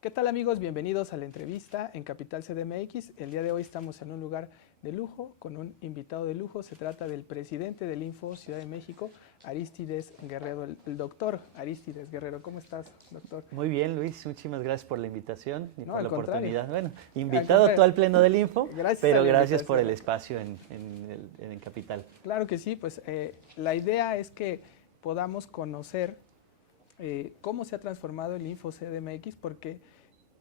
¿Qué tal, amigos? Bienvenidos a la entrevista en Capital CDMX. El día de hoy estamos en un lugar de lujo, con un invitado de lujo. Se trata del presidente del Info Ciudad de México, Arístides Guerrero, el doctor Arístides Guerrero. ¿Cómo estás, doctor? Muy bien, Luis, muchísimas gracias por la invitación y por la oportunidad. Bueno, Al invitado contrario. tú al Pleno del Info, Gracias pero a la gracias por invitación. el espacio en Capital. Claro que sí, pues la idea es que podamos conocer cómo se ha transformado el Info CDMX, porque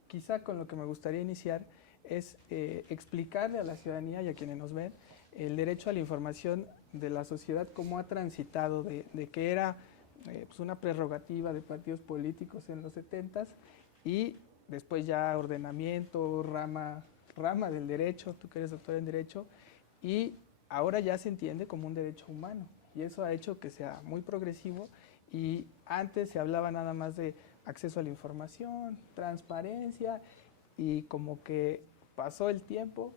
quizá con lo que me gustaría iniciar es explicarle a la ciudadanía y a quienes nos ven el derecho a la información de la sociedad, cómo ha transitado de que era pues una prerrogativa de partidos políticos en los 70s y después ya ordenamiento, rama del derecho, tú que eres doctor en derecho, y ahora ya se entiende como un derecho humano, y eso ha hecho que sea muy progresivo. Y antes se hablaba nada más de acceso a la información, transparencia, y como que pasó el tiempo,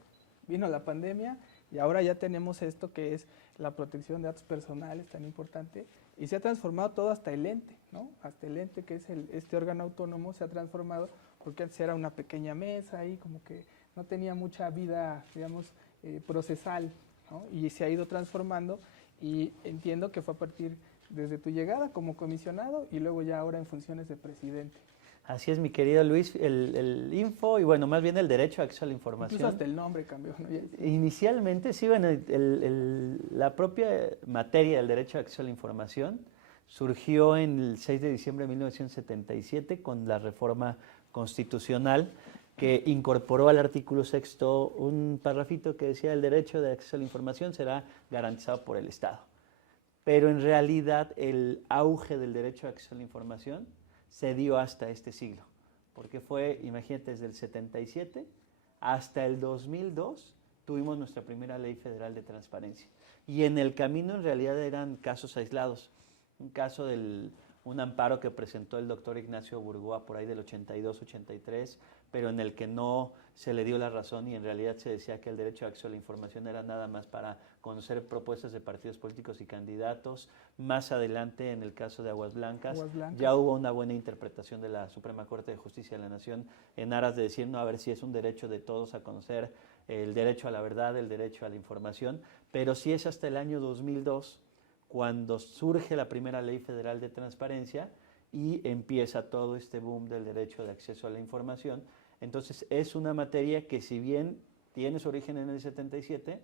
vino la pandemia y ahora ya tenemos esto que es la protección de datos personales tan importante, y se ha transformado todo hasta el ente, ¿no? Hasta el ente, que es este órgano autónomo, se ha transformado, porque antes era una pequeña mesa y como que no tenía mucha vida, digamos, procesal, ¿no? Y se ha ido transformando, y entiendo que fue a partir desde tu llegada como comisionado y luego ya ahora en funciones de presidente. Así es, mi querido Luis, el Info y bueno, más bien el derecho a acceso a la información. Incluso hasta el nombre cambió, ¿no? Inicialmente, sí, bueno, la propia materia del derecho a acceso a la información surgió en el 6 de diciembre de 1977 con la reforma constitucional que incorporó al artículo 6 un parrafito que decía: el derecho de acceso a la información será garantizado por el Estado. Pero en realidad el auge del derecho a acceso a la información se dio hasta este siglo, porque fue, imagínate, desde el 77 hasta el 2002 tuvimos nuestra primera ley federal de transparencia. Y en el camino en realidad eran casos aislados. Un caso un amparo que presentó el doctor Ignacio Burgoa por ahí del 82-83, pero en el que no se le dio la razón y en realidad se decía que el derecho a acceso a la información era nada más para conocer propuestas de partidos políticos y candidatos. Más adelante, en el caso de Aguas Blancas, ya hubo una buena interpretación de la Suprema Corte de Justicia de la Nación en aras de decir, no, a ver si es un derecho de todos a conocer, el derecho a la verdad, el derecho a la información, pero sí es hasta el año 2002 cuando surge la primera ley federal de transparencia y empieza todo este boom del derecho de acceso a la información. Entonces es una materia que, si bien tiene su origen en el 77,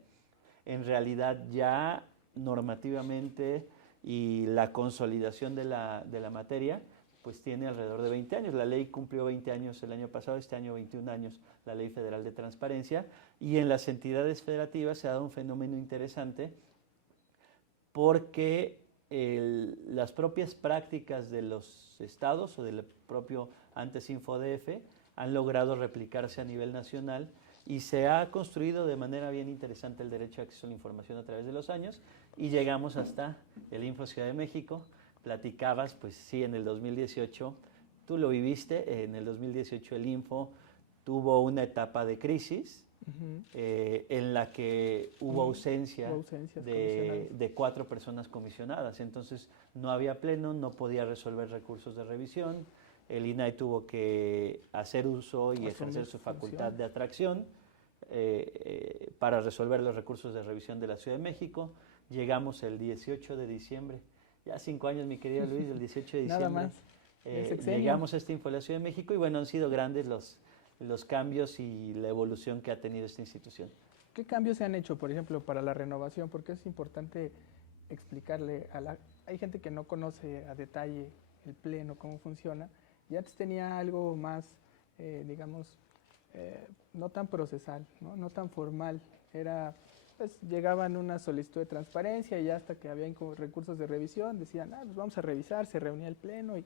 en realidad ya normativamente y la consolidación de la materia pues tiene alrededor de 20 años. La ley cumplió 20 años el año pasado, este año 21 años la Ley Federal de Transparencia, y en las entidades federativas se ha dado un fenómeno interesante porque las propias prácticas de los estados o del propio antes InfoDF han logrado replicarse a nivel nacional y se ha construido de manera bien interesante el derecho a acceso a la información a través de los años, y llegamos hasta el Info Ciudad de México. Platicabas, pues sí, en el 2018, tú lo viviste, en el 2018 el Info tuvo una etapa de crisis, en la que hubo ausencia de 4 personas comisionadas. Entonces no había pleno, no podía resolver recursos de revisión. El INAI tuvo que hacer uso y ejercer su facultad de atracción para resolver los recursos de revisión de la Ciudad de México. Llegamos el 18 de diciembre, ya 5 años, mi querido Luis, el 18 de diciembre. Nada más. Llegamos a esta Info de la Ciudad de México y bueno, han sido grandes los cambios y la evolución que ha tenido esta institución. ¿Qué cambios se han hecho, por ejemplo, para la renovación? Porque es importante explicarle hay gente que no conoce a detalle el pleno, cómo funciona, y antes tenía algo más, digamos, no tan procesal, no tan formal. Era, pues llegaban una solicitud de transparencia y hasta que había recursos de revisión decían, pues vamos a revisar, se reunía el pleno y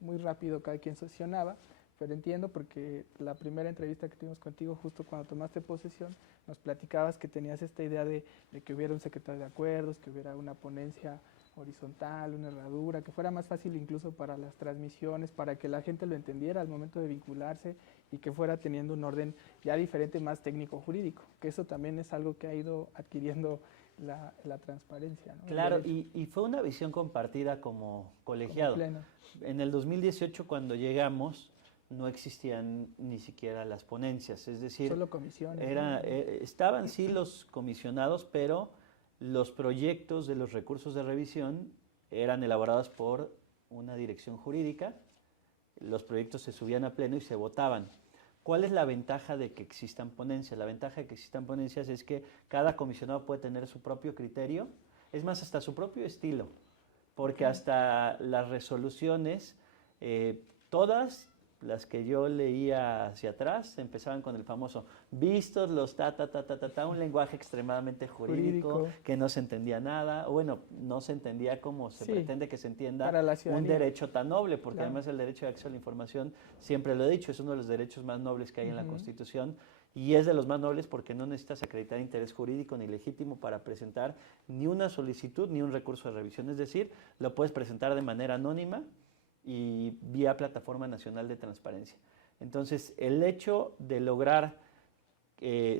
muy rápido cada quien sesionaba. Pero entiendo, porque la primera entrevista que tuvimos contigo, justo cuando tomaste posesión, nos platicabas que tenías esta idea de que hubiera un secretario de acuerdos, que hubiera una ponencia horizontal, una herradura, que fuera más fácil incluso para las transmisiones, para que la gente lo entendiera al momento de vincularse y que fuera teniendo un orden ya diferente, más técnico-jurídico, que eso también es algo que ha ido adquiriendo la transparencia, ¿no? Claro, y fue una visión compartida como colegiado. En el 2018, cuando llegamos, no existían ni siquiera las ponencias, es decir, solo comisiones. Estaban sí los comisionados, pero los proyectos de los recursos de revisión eran elaborados por una dirección jurídica, los proyectos se subían a pleno y se votaban. ¿Cuál es la ventaja de que existan ponencias? La ventaja de que existan ponencias es que cada comisionado puede tener su propio criterio, es más, hasta su propio estilo, porque hasta las resoluciones, todas las que yo leía hacia atrás, empezaban con el famoso, vistos los un lenguaje extremadamente jurídico, que no se entendía nada, o bueno, no se entendía como se pretende que se entienda un derecho tan noble, porque además el derecho de acceso a la información, siempre lo he dicho, es uno de los derechos más nobles que hay en la Constitución, y es de los más nobles porque no necesitas acreditar interés jurídico ni legítimo para presentar ni una solicitud ni un recurso de revisión, es decir, lo puedes presentar de manera anónima y vía Plataforma Nacional de Transparencia. Entonces, el hecho de lograr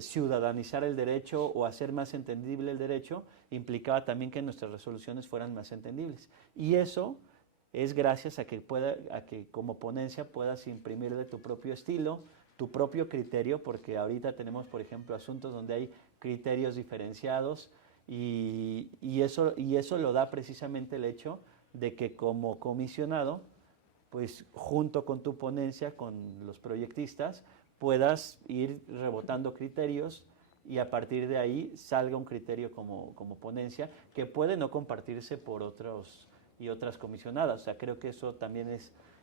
ciudadanizar el derecho o hacer más entendible el derecho implicaba también que nuestras resoluciones fueran más entendibles. Y eso es gracias a que como ponencia puedas imprimir de tu propio estilo, tu propio criterio, porque ahorita tenemos, por ejemplo, asuntos donde hay criterios diferenciados y eso lo da precisamente el hecho de que como comisionado, pues junto con tu ponencia, con los proyectistas, puedas ir rebotando criterios y a partir de ahí salga un criterio como ponencia que puede no compartirse por otros y otras comisionadas. O sea, creo que eso también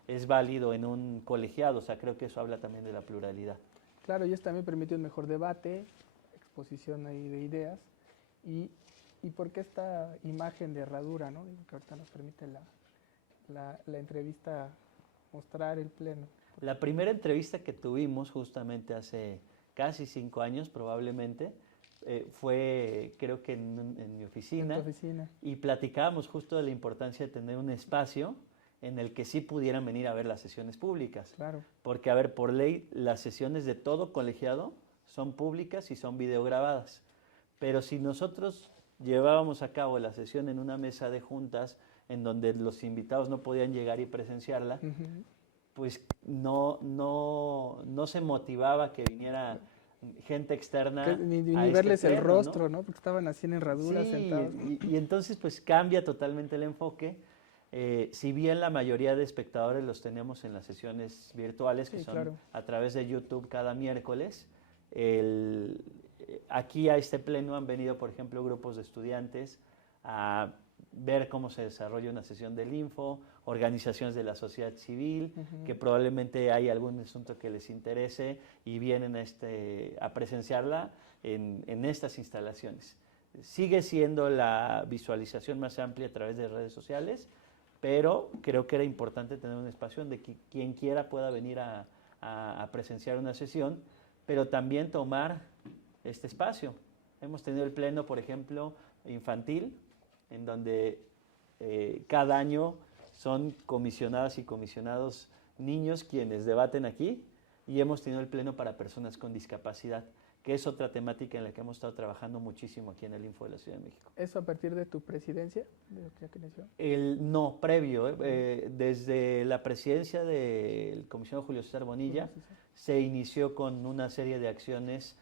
es válido en un colegiado, o sea, creo que eso habla también de la pluralidad. Claro, y eso también permite un mejor debate, exposición ahí de ideas y por qué esta imagen de herradura, ¿no? Que ahorita nos permite la entrevista mostrar el pleno. La primera entrevista que tuvimos justamente hace casi 5 años probablemente fue creo que en mi oficina, y platicábamos justo de la importancia de tener un espacio en el que sí pudieran venir a ver las sesiones públicas. Claro. Porque, a ver, por ley, las sesiones de todo colegiado son públicas y son videograbadas. Pero si nosotros llevábamos a cabo la sesión en una mesa de juntas en donde los invitados no podían llegar y presenciarla, pues no se motivaba que viniera gente externa ni verles pleno, el rostro, ¿no? Porque estaban así en herraduras sentados. Y entonces pues cambia totalmente el enfoque. Si bien la mayoría de espectadores los tenemos en las sesiones virtuales, que son a través de YouTube cada miércoles, aquí a este pleno han venido, por ejemplo, grupos de estudiantes a ver cómo se desarrolla una sesión del Info, organizaciones de la sociedad civil, que probablemente hay algún asunto que les interese y vienen a presenciarla en estas instalaciones. Sigue siendo la visualización más amplia a través de redes sociales, pero creo que era importante tener un espacio donde quien quiera pueda venir a presenciar una sesión, pero también tomar este espacio. Hemos tenido el pleno, por ejemplo, infantil, en donde cada año son comisionadas y comisionados niños quienes debaten aquí, y hemos tenido el pleno para personas con discapacidad, que es otra temática en la que hemos estado trabajando muchísimo aquí en el Info de la Ciudad de México. ¿Eso a partir de tu presidencia? No, previo. Desde la presidencia del comisionado Julio César Bonilla se inició con una serie de acciones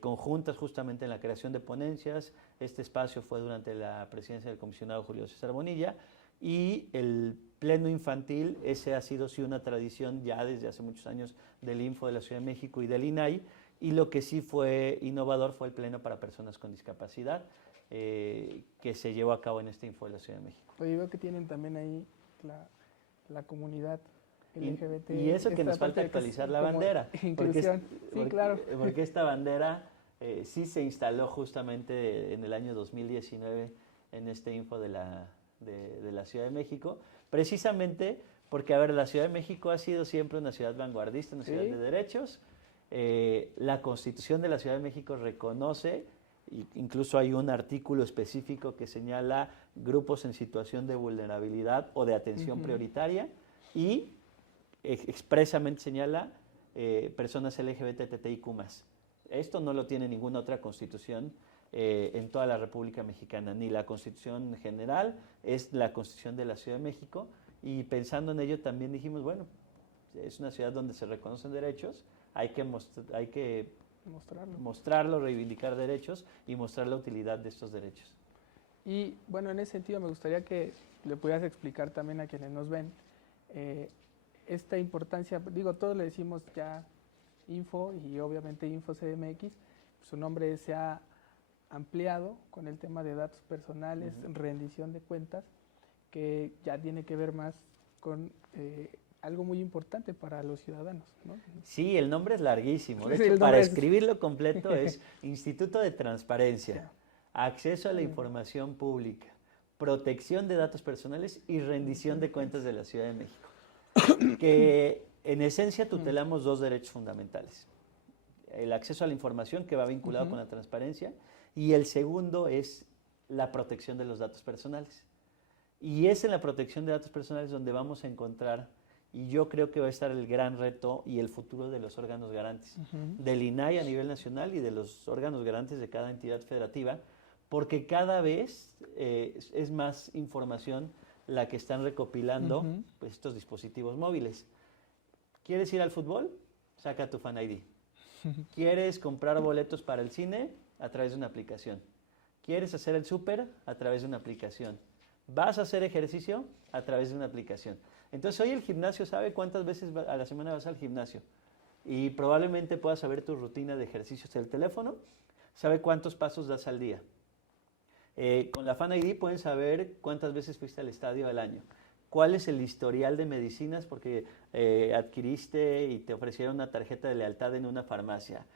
conjuntas justamente en la creación de ponencias. Este espacio fue durante la presidencia del comisionado Julio César Bonilla, y el pleno infantil, ese ha sido sí una tradición ya desde hace muchos años del Info de la Ciudad de México y del INAI, y lo que sí fue innovador fue el pleno para personas con discapacidad que se llevó a cabo en este Info de la Ciudad de México. Oye, veo que tienen también ahí la comunidad LGBT. Y eso que nos falta actualizar la bandera. Inclusión, claro. Porque esta bandera sí se instaló justamente en el año 2019 en este Info de la Ciudad de México, precisamente porque, a ver, la Ciudad de México ha sido siempre una ciudad vanguardista, una ciudad de derechos. La Constitución de la Ciudad de México reconoce incluso hay un artículo específico que señala grupos en situación de vulnerabilidad o de atención prioritaria y expresamente señala personas LGBTTIQ+. Esto no lo tiene ninguna otra constitución en toda la República Mexicana, ni la Constitución General, es la Constitución de la Ciudad de México, y pensando en ello también dijimos, bueno, es una ciudad donde se reconocen derechos, hay que mostrarlo, reivindicar derechos y mostrar la utilidad de estos derechos. Y bueno, en ese sentido me gustaría que le pudieras explicar también a quienes nos ven esta importancia, digo, todos le decimos ya Info y obviamente Info CDMX, su nombre se ha ampliado con el tema de datos personales, rendición de cuentas, que ya tiene que ver más con algo muy importante para los ciudadanos, ¿no? Sí, el nombre es larguísimo. De hecho, para escribirlo completo es Instituto de Transparencia, Acceso a la Información Pública, Protección de Datos Personales y Rendición de Cuentas de la Ciudad de México. Que en esencia tutelamos dos derechos fundamentales. El acceso a la información, que va vinculado con la transparencia, y el segundo es la protección de los datos personales. Y es en la protección de datos personales donde vamos a encontrar, y yo creo que va a estar el gran reto y el futuro de los órganos garantes, del INAI a nivel nacional y de los órganos garantes de cada entidad federativa, porque cada vez es más información la que están recopilando pues, estos dispositivos móviles. ¿Quieres ir al fútbol? Saca tu Fan ID. ¿Quieres comprar boletos para el cine? A través de una aplicación. ¿Quieres hacer el súper? A través de una aplicación. ¿Vas a hacer ejercicio? A través de una aplicación. Entonces, hoy el gimnasio sabe cuántas veces a la semana vas al gimnasio. Y probablemente puedas saber tu rutina de ejercicios del teléfono. Sabe cuántos pasos das al día. Con la Fan ID pueden saber cuántas veces fuiste al estadio al año. ¿Cuál es el historial de medicinas? Porque adquiriste y te ofrecieron una tarjeta de lealtad en una farmacia.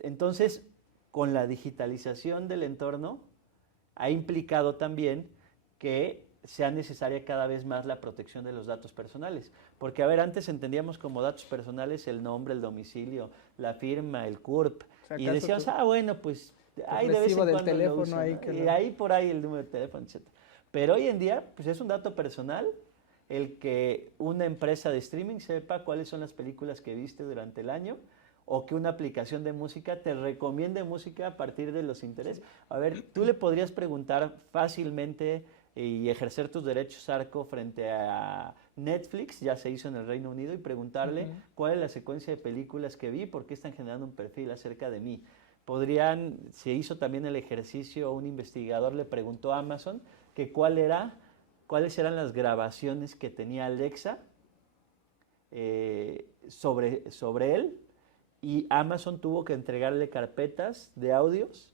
Entonces, con la digitalización del entorno, ha implicado también que sea necesaria cada vez más la protección de los datos personales. Porque, a ver, antes entendíamos como datos personales el nombre, el domicilio, la firma, el CURP. Y decíamos, bueno, pues ahí de vez en cuando lo uso, ¿no? Y ahí por ahí el número de teléfono, etc. Pero hoy en día, pues es un dato personal el que una empresa de streaming sepa cuáles son las películas que viste durante el año, o que una aplicación de música te recomiende música a partir de los intereses. A ver, tú le podrías preguntar fácilmente y ejercer tus derechos ARCO frente a Netflix, ya se hizo en el Reino Unido, y preguntarle cuál es la secuencia de películas que vi, por qué están generando un perfil acerca de mí. Se hizo también el ejercicio, un investigador le preguntó a Amazon que cuáles eran las grabaciones que tenía Alexa sobre él, y Amazon tuvo que entregarle carpetas de audios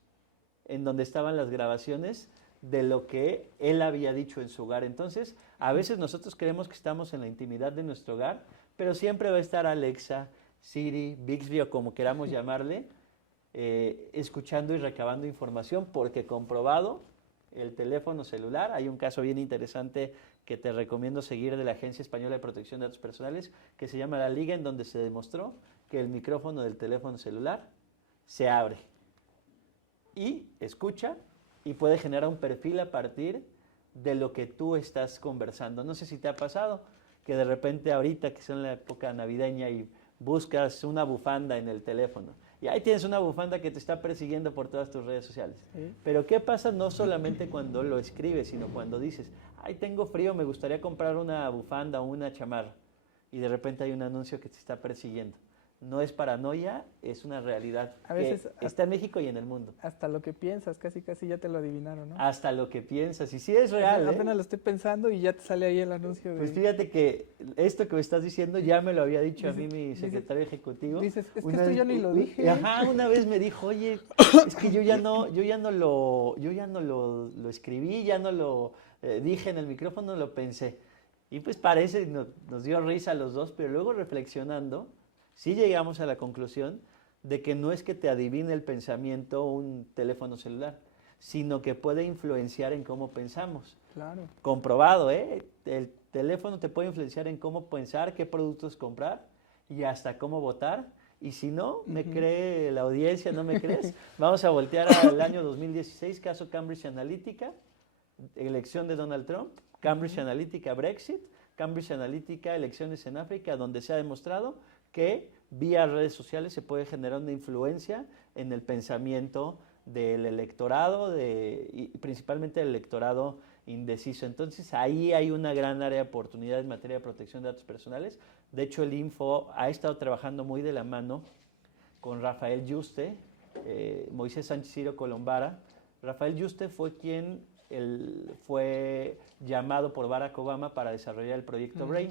en donde estaban las grabaciones de lo que él había dicho en su hogar. Entonces, a veces nosotros creemos que estamos en la intimidad de nuestro hogar, pero siempre va a estar Alexa, Siri, Bixby o como queramos llamarle, escuchando y recabando información, porque comprobado, el teléfono celular, hay un caso bien interesante que te recomiendo seguir de la Agencia Española de Protección de Datos Personales, que se llama La Liga, en donde se demostró que el micrófono del teléfono celular se abre y escucha y puede generar un perfil a partir de lo que tú estás conversando. No sé si te ha pasado que de repente ahorita que es en la época navideña y buscas una bufanda en el teléfono y ahí tienes una bufanda que te está persiguiendo por todas tus redes sociales. ¿Sí? Pero ¿qué pasa no solamente cuando lo escribes, sino cuando dices, ay, tengo frío, me gustaría comprar una bufanda o una chamarra, y de repente hay un anuncio que te está persiguiendo? No es paranoia, es una realidad a veces que está en México y en el mundo. Hasta lo que piensas, casi ya te lo adivinaron, ¿no? Hasta lo que piensas, y sí es real. Apenas lo estoy pensando y ya te sale ahí el anuncio. Pues fíjate que esto que me estás diciendo ya me lo había dicho a mí mi secretario ejecutivo. Dices, es que esto yo ni lo dije. Ajá, una vez me dijo, oye, es que yo ya no lo escribí, ya no lo dije en el micrófono, lo pensé. Y pues parece, nos dio risa a los dos, pero luego reflexionando, sí llegamos a la conclusión de que no es que te adivine el pensamiento un teléfono celular, sino que puede influenciar en cómo pensamos. Claro. Comprobado, ¿eh? El teléfono te puede influenciar en cómo pensar, qué productos comprar y hasta cómo votar Y si no, me cree la audiencia, ¿no me crees? Vamos a voltear al año 2016, caso Cambridge Analytica, elección de Donald Trump, Cambridge Analytica Brexit, Cambridge Analytica elecciones en África, donde se ha demostrado que vía redes sociales se puede generar una influencia en el pensamiento del electorado, y principalmente del electorado indeciso. Entonces ahí hay una gran área de oportunidad en materia de protección de datos personales. De hecho, el Info ha estado trabajando muy de la mano con Rafael Yuste, Moisés Sánchez Ciro Colombara. Rafael Yuste fue quien fue llamado por Barack Obama para desarrollar el proyecto BRAIN.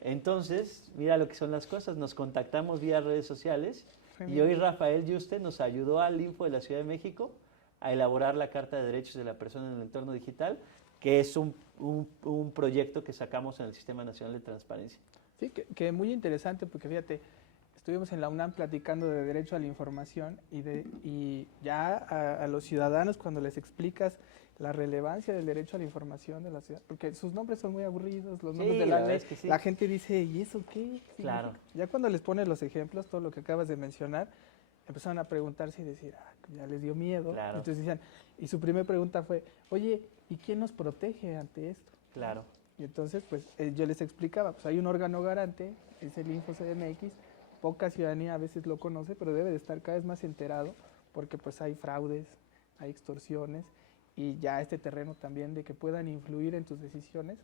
Entonces, mira lo que son las cosas, nos contactamos vía redes sociales y hoy Rafael Yuste nos ayudó al Info de la Ciudad de México a elaborar la Carta de Derechos de la Persona en el Entorno Digital, que es un proyecto que sacamos en el Sistema Nacional de Transparencia. Sí, que muy interesante, porque fíjate, estuvimos en la UNAM platicando de derecho a la información y ya a los ciudadanos cuando les explicas la relevancia del derecho a la información de la ciudad, porque sus nombres son muy aburridos, los nombres de la ley, la gente dice, ¿y eso qué? Claro. Ya cuando les pones los ejemplos, todo lo que acabas de mencionar, empezaron a preguntarse y decir, ya les dio miedo. Claro. Entonces decían, y su primera pregunta fue, oye, ¿y quién nos protege ante esto? Claro. Y entonces, pues, yo les explicaba, pues hay un órgano garante, es el InfoCDMX, poca ciudadanía a veces lo conoce, pero debe de estar cada vez más enterado, porque pues hay fraudes, hay extorsiones, y ya este terreno también de que puedan influir en tus decisiones,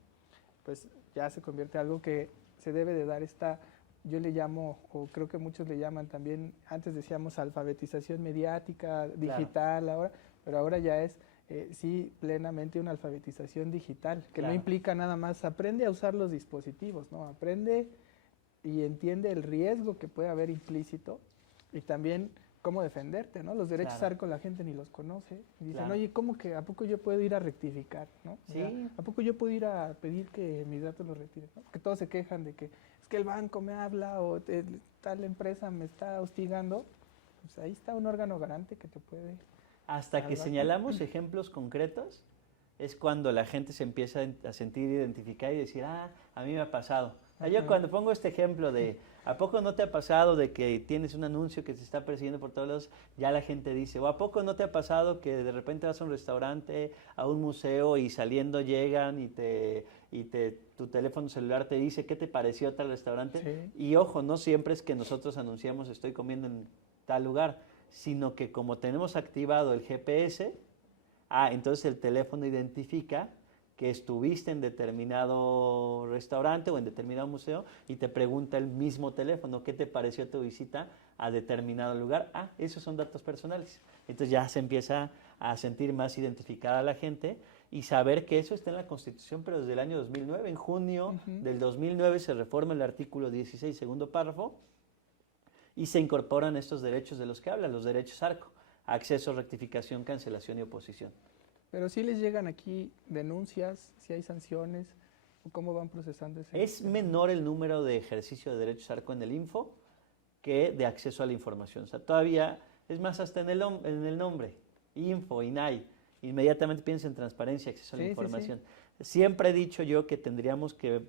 pues ya se convierte en algo que se debe de dar yo le llamo, o creo que muchos le llaman también, antes decíamos alfabetización mediática, digital, ahora, pero ahora ya es, sí, plenamente una alfabetización digital, que no implica nada más, aprende a usar los dispositivos, ¿no? Aprende y entiende el riesgo que puede haber implícito y también cómo defenderte, ¿no? Los derechos ARCO la gente ni los conoce. Y dicen, oye, ¿cómo que a poco yo puedo ir a rectificar, ¿no? O sea, ¿a poco yo puedo ir a pedir que mis datos los retiren, ¿no? Porque todos se quejan de que es que el banco me habla o tal empresa me está hostigando. Pues ahí está un órgano garante que te puede... Hasta que señalamos ejemplos concretos, es cuando la gente se empieza a sentir identificada y decir, a mí me ha pasado. Yo cuando pongo este ejemplo de, ¿a poco no te ha pasado de que tienes un anuncio que se está persiguiendo por todos lados? Ya la gente dice, o ¿a poco no te ha pasado que de repente vas a un restaurante, a un museo y saliendo llegan y tu teléfono celular te dice qué te pareció tal restaurante? Sí. Y ojo, no siempre es que nosotros anunciamos estoy comiendo en tal lugar, sino que como tenemos activado el GPS, entonces el teléfono identifica que estuviste en determinado restaurante o en determinado museo y te pregunta el mismo teléfono, ¿qué te pareció tu visita a determinado lugar? Esos son datos personales. Entonces ya se empieza a sentir más identificada la gente y saber que eso está en la Constitución, pero desde el año 2009. En junio del 2009 se reforma el artículo 16, segundo párrafo, y se incorporan estos derechos de los que hablan, los derechos ARCO, acceso, rectificación, cancelación y oposición. Pero sí les llegan aquí denuncias, si hay sanciones, o cómo van procesando ese... Es menor el número de ejercicio de derechos ARCO en el Info que de acceso a la información. O sea, todavía, es más, hasta en el nombre, Info, INAI, inmediatamente piensa en transparencia, acceso a la información. Sí. Siempre he dicho yo que tendríamos que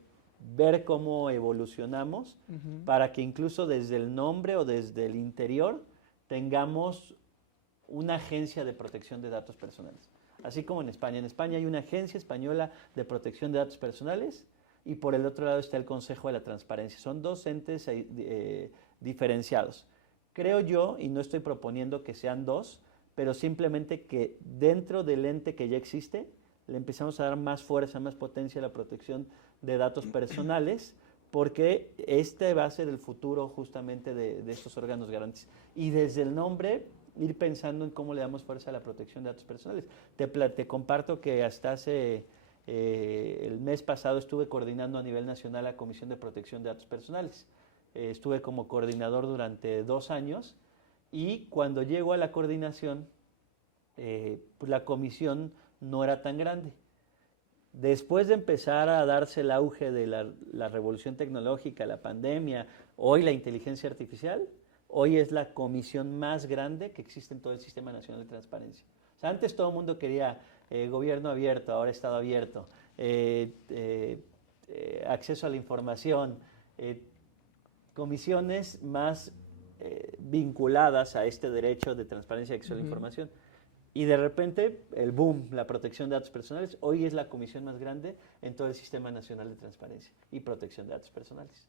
ver cómo evolucionamos para que incluso desde el nombre o desde el interior tengamos una agencia de protección de datos personales. Así como en España. En España hay una agencia española de protección de datos personales y por el otro lado está el Consejo de la Transparencia. Son dos entes diferenciados. Creo yo, y no estoy proponiendo que sean dos, pero simplemente que dentro del ente que ya existe le empezamos a dar más fuerza, más potencia a la protección de datos personales, porque este va a ser el futuro justamente de estos órganos garantes. Y desde el nombre, ir pensando en cómo le damos fuerza a la protección de datos personales. Te comparto que hasta el mes pasado estuve coordinando a nivel nacional la Comisión de Protección de Datos Personales. Estuve como coordinador durante 2 años y cuando llego a la coordinación, pues la comisión no era tan grande. Después de empezar a darse el auge de la revolución tecnológica, la pandemia, hoy la inteligencia artificial, hoy es la comisión más grande que existe en todo el Sistema Nacional de Transparencia. O sea, antes todo el mundo quería gobierno abierto, ahora Estado abierto, acceso a la información, comisiones más vinculadas a este derecho de transparencia y acceso a la información. Y de repente, el boom, la protección de datos personales, hoy es la comisión más grande en todo el Sistema Nacional de Transparencia y Protección de Datos Personales.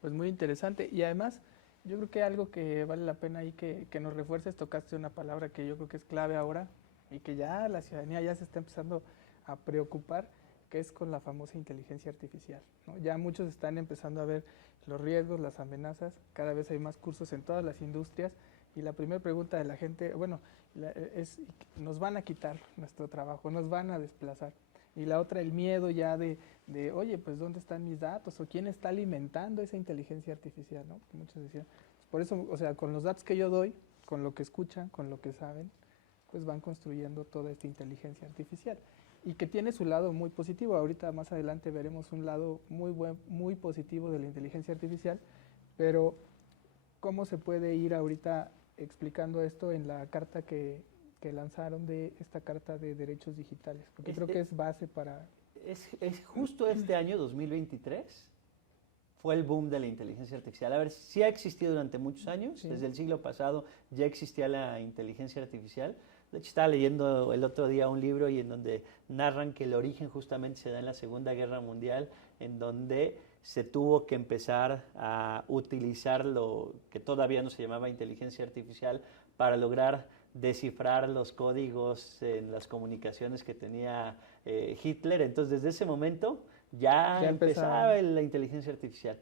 Pues muy interesante. Y además, yo creo que algo que vale la pena ahí que nos refuerces, tocaste una palabra que yo creo que es clave ahora y que ya la ciudadanía ya se está empezando a preocupar, que es con la famosa inteligencia artificial, ¿no? Ya muchos están empezando a ver los riesgos, las amenazas, cada vez hay más cursos en todas las industrias y la primera pregunta de la gente, bueno, es, nos van a quitar nuestro trabajo, nos van a desplazar. Y la otra, el miedo ya de oye, pues ¿dónde están mis datos? ¿O quién está alimentando esa inteligencia artificial? ¿No? Muchos decían, por eso, o sea, con los datos que yo doy, con lo que escuchan, con lo que saben, pues van construyendo toda esta inteligencia artificial. Y que tiene su lado muy positivo. Ahorita más adelante veremos un lado muy positivo de la inteligencia artificial, pero ¿cómo se puede ir ahorita explicando esto en la carta que lanzaron de esta Carta de Derechos Digitales? Porque creo que es base para... Es justo este año, 2023, fue el boom de la inteligencia artificial. A ver, sí ha existido durante muchos años, sí. Desde el siglo pasado ya existía la inteligencia artificial. De hecho, estaba leyendo el otro día un libro y en donde narran que el origen justamente se da en la Segunda Guerra Mundial, en donde se tuvo que empezar a utilizar lo que todavía no se llamaba inteligencia artificial para lograr descifrar los códigos en las comunicaciones que tenía Hitler. Entonces, desde ese momento ya empezaba la inteligencia artificial.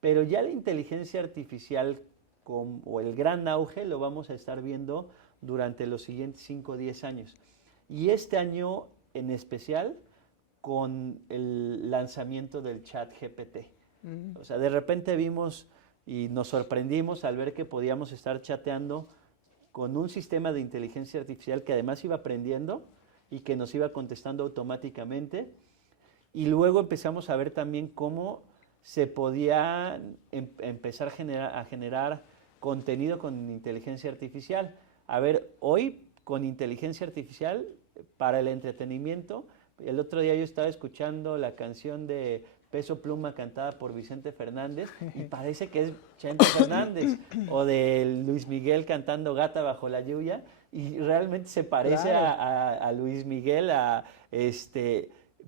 Pero ya la inteligencia artificial o el gran auge lo vamos a estar viendo durante los siguientes 5 o 10 años. Y este año en especial con el lanzamiento del ChatGPT. O sea, de repente vimos y nos sorprendimos al ver que podíamos estar chateando con un sistema de inteligencia artificial que además iba aprendiendo y que nos iba contestando automáticamente. Y luego empezamos a ver también cómo se podía empezar a generar contenido con inteligencia artificial. A ver, hoy con inteligencia artificial para el entretenimiento, el otro día yo estaba escuchando la canción de Peso Pluma cantada por Vicente Fernández y parece que es Chente Fernández, o de Luis Miguel cantando Gata bajo la lluvia, y realmente se parece a Luis Miguel,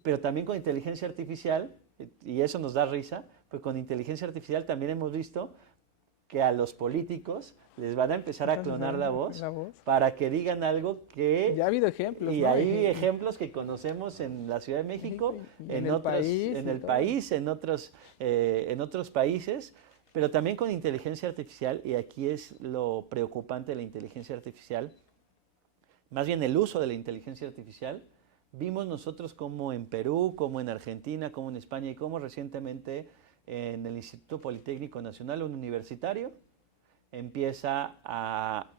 pero también con inteligencia artificial, y eso nos da risa, pues con inteligencia artificial también hemos visto que a los políticos les van a empezar a clonar la voz para que digan algo que... Ya ha habido ejemplos, y ¿no? hay ejemplos que conocemos en la Ciudad de México, en otros país, en otros países, pero también con inteligencia artificial, y aquí es lo preocupante de la inteligencia artificial, más bien el uso de la inteligencia artificial. Vimos nosotros como en Perú, como en Argentina, como en España y como recientemente en el Instituto Politécnico Nacional, un universitario, empieza a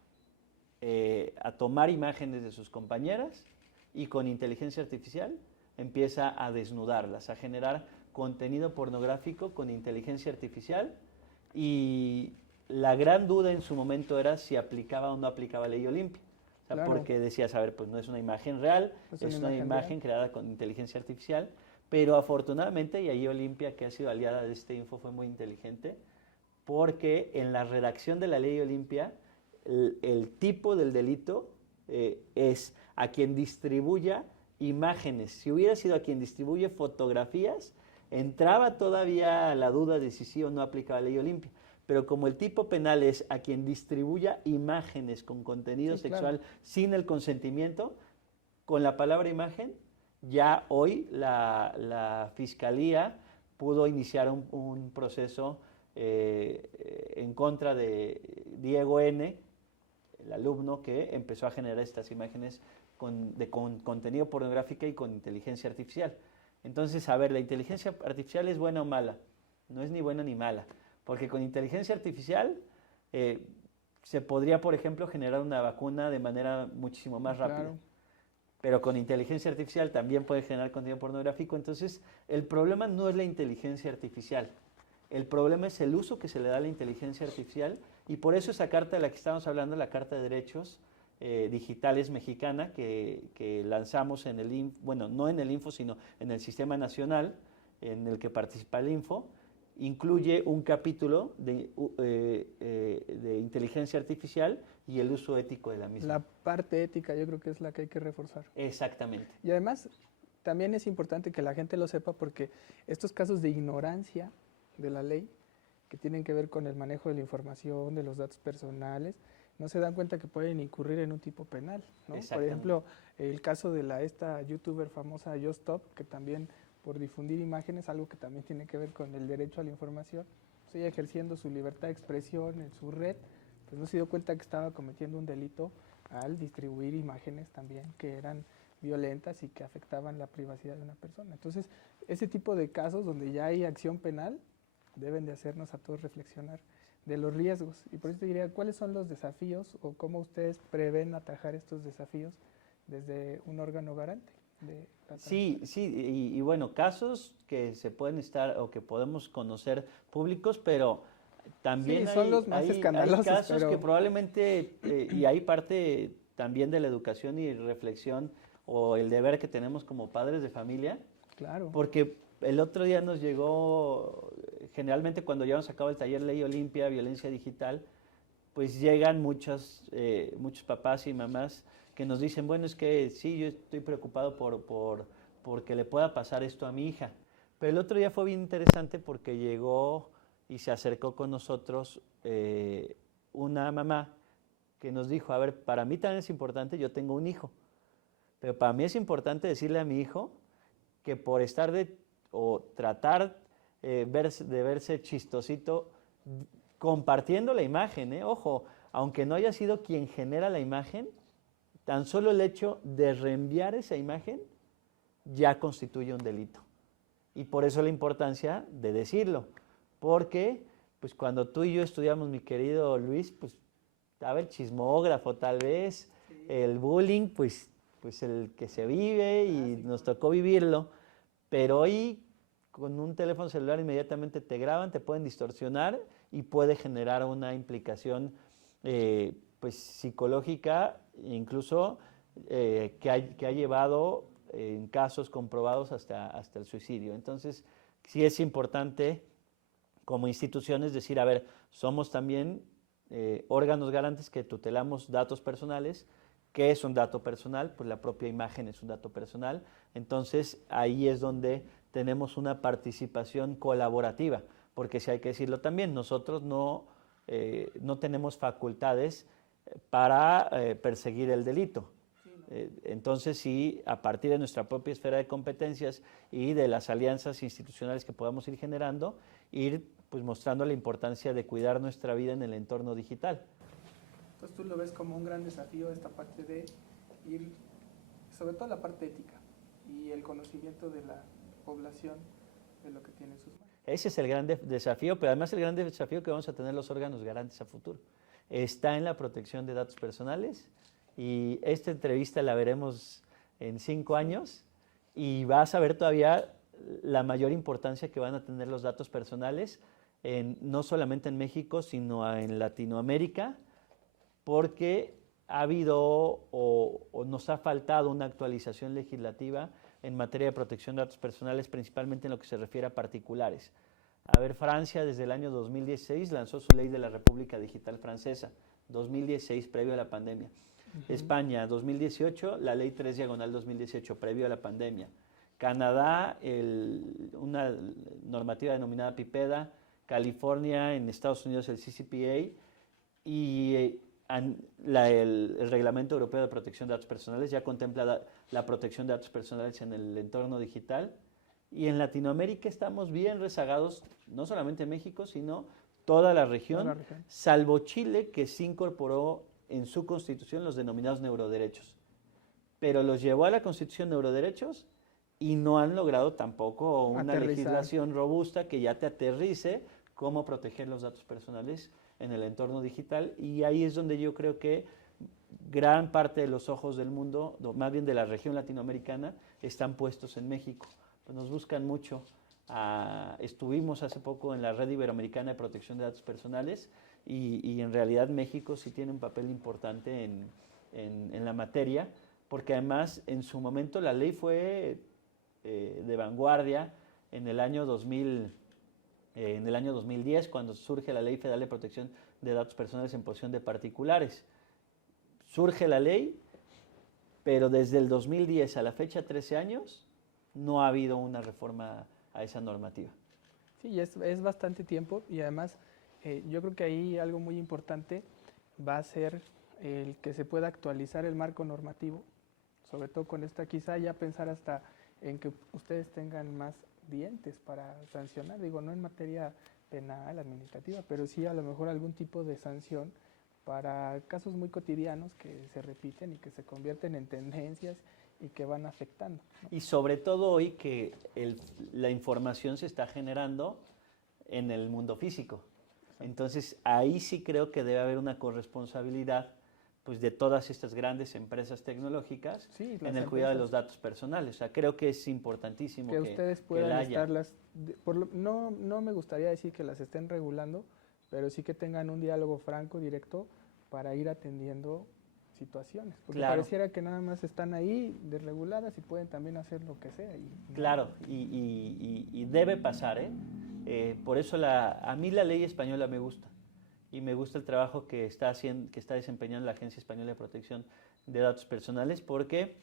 tomar imágenes de sus compañeras y con inteligencia artificial empieza a desnudarlas, a generar contenido pornográfico con inteligencia artificial, y la gran duda en su momento era si aplicaba o no aplicaba Ley Olimpia. O sea, porque decías, a ver, pues no es una imagen real, es una imagen creada con inteligencia artificial, pero afortunadamente, y ahí Olimpia, que ha sido aliada de este info, fue muy inteligente, porque en la redacción de la Ley Olimpia, el tipo del delito es a quien distribuya imágenes. Si hubiera sido a quien distribuye fotografías, entraba todavía la duda de si sí o no aplicaba la Ley Olimpia. Pero como el tipo penal es a quien distribuya imágenes con contenido sexual sin el consentimiento, con la palabra imagen, ya hoy la Fiscalía pudo iniciar un proceso en contra de Diego N., el alumno que empezó a generar estas imágenes con contenido pornográfico y con inteligencia artificial. Entonces, a ver, ¿la inteligencia artificial es buena o mala? No es ni buena ni mala, porque con inteligencia artificial se podría, por ejemplo, generar una vacuna de manera muchísimo más rápida. Pero con inteligencia artificial también puede generar contenido pornográfico. Entonces, el problema no es la inteligencia artificial. El problema es el uso que se le da a la inteligencia artificial, y por eso esa carta de la que estamos hablando, la Carta de Derechos Digitales Mexicana, que lanzamos en el INFO, bueno, no en el INFO, sino en el Sistema Nacional, en el que participa el INFO, incluye un capítulo de de inteligencia artificial y el uso ético de la misma. La parte ética yo creo que es la que hay que reforzar. Exactamente. Y además también es importante que la gente lo sepa porque estos casos de ignorancia de la ley que tienen que ver con el manejo de la información, de los datos personales, no se dan cuenta que pueden incurrir en un tipo penal, ¿no? Por ejemplo, el caso de esta youtuber famosa Justop, que también por difundir imágenes, algo que también tiene que ver con el derecho a la información, pues ella ejerciendo su libertad de expresión en su red, pues no se dio cuenta que estaba cometiendo un delito al distribuir imágenes también que eran violentas y que afectaban la privacidad de una persona. Entonces, ese tipo de casos donde ya hay acción penal deben de hacernos a todos reflexionar de los riesgos. Y por eso te diría, ¿cuáles son los desafíos o cómo ustedes prevén atajar estos desafíos desde un órgano garante? Sí, y bueno, casos que se pueden estar o que podemos conocer públicos, pero también son los más escandalosos, hay casos que probablemente, y hay parte también de la educación y reflexión o el deber que tenemos como padres de familia. Claro. Porque el otro día nos llegó, generalmente cuando llevamos a cabo el taller Ley Olimpia, Violencia Digital, pues llegan muchos papás y mamás que nos dicen, bueno, es que sí, yo estoy preocupado porque le pueda pasar esto a mi hija. Pero el otro día fue bien interesante porque llegó y se acercó con nosotros una mamá que nos dijo, a ver, para mí también es importante, yo tengo un hijo, pero para mí es importante decirle a mi hijo que por estar o tratar de verse chistosito, compartiendo la imagen, ojo, aunque no haya sido quien genera la imagen, tan solo el hecho de reenviar esa imagen ya constituye un delito. Y por eso la importancia de decirlo, porque pues cuando tú y yo estudiamos, mi querido Luis, pues estaba el chismógrafo tal vez, sí. El bullying, pues el que se vive y nos tocó vivirlo, pero hoy con un teléfono celular inmediatamente te graban, te pueden distorsionar y puede generar una implicación pues psicológica, incluso que ha llevado en casos comprobados hasta el suicidio. Entonces, sí es importante como instituciones decir, a ver, somos también órganos garantes que tutelamos datos personales. ¿Qué es un dato personal? Pues la propia imagen es un dato personal. Entonces, ahí es donde tenemos una participación colaborativa, porque si hay que decirlo también, nosotros no tenemos facultades para perseguir el delito. Entonces, sí, a partir de nuestra propia esfera de competencias y de las alianzas institucionales que podamos ir generando, ir pues mostrando la importancia de cuidar nuestra vida en el entorno digital. Entonces tú lo ves como un gran desafío esta parte de ir, sobre todo la parte ética y el conocimiento de la población de lo que tiene en sus manos. Ese es el gran desafío, pero además el gran desafío que vamos a tener los órganos garantes a futuro. Está en la protección de datos personales y esta entrevista la veremos en 5 años y vas a ver todavía la mayor importancia que van a tener los datos personales, no solamente en México, sino en Latinoamérica, porque ha habido o nos ha faltado una actualización legislativa en materia de protección de datos personales, principalmente en lo que se refiere a particulares. A ver, Francia desde el año 2016 lanzó su ley de la República Digital Francesa, 2016, previo a la pandemia. España, 2018, la ley 3/2018, previo a la pandemia. Canadá, una normativa denominada PIPEDA, California, en Estados Unidos el CCPA y el Reglamento Europeo de Protección de Datos Personales ya contempla la protección de datos personales en el entorno digital. Y en Latinoamérica estamos bien rezagados, no solamente México, sino toda la región, salvo Chile, que sí incorporó en su constitución los denominados neuroderechos. Pero los llevó a la constitución neuroderechos y no han logrado tampoco una legislación robusta que ya te aterrice cómo proteger los datos personales en el entorno digital. Y ahí es donde yo creo que gran parte de los ojos del mundo, más bien de la región latinoamericana, están puestos en México. Pues nos buscan mucho. Estuvimos hace poco en la Red Iberoamericana de Protección de Datos Personales y en realidad México sí tiene un papel importante en la materia, porque además en su momento la ley fue de vanguardia en el año 2000, en el año 2010, cuando surge la Ley Federal de Protección de Datos Personales en posesión de particulares. Surge la ley, pero desde el 2010 a la fecha, 13 años, no ha habido una reforma a esa normativa. Sí, es bastante tiempo y además yo creo que ahí algo muy importante va a ser el que se pueda actualizar el marco normativo, sobre todo con esta, quizá ya pensar hasta en que ustedes tengan más dientes para sancionar, digo, no en materia penal, administrativa, pero sí a lo mejor algún tipo de sanción para casos muy cotidianos que se repiten y que se convierten en tendencias y que van afectando, ¿no? Y sobre todo hoy que la información se está generando en el mundo físico. Entonces, ahí sí creo que debe haber una corresponsabilidad pues, de todas estas grandes empresas tecnológicas en el cuidado de los datos personales. O sea, creo que es importantísimo que ustedes puedan que estarlas, no me gustaría decir que las estén regulando, pero sí que tengan un diálogo franco, directo, para ir atendiendo situaciones. Porque claro. Pareciera que nada más están ahí desreguladas y pueden también hacer lo que sea. Claro, y debe pasar, ¿eh? Por eso a mí la ley española me gusta. Y me gusta el trabajo que está desempeñando la Agencia Española de Protección de Datos Personales, porque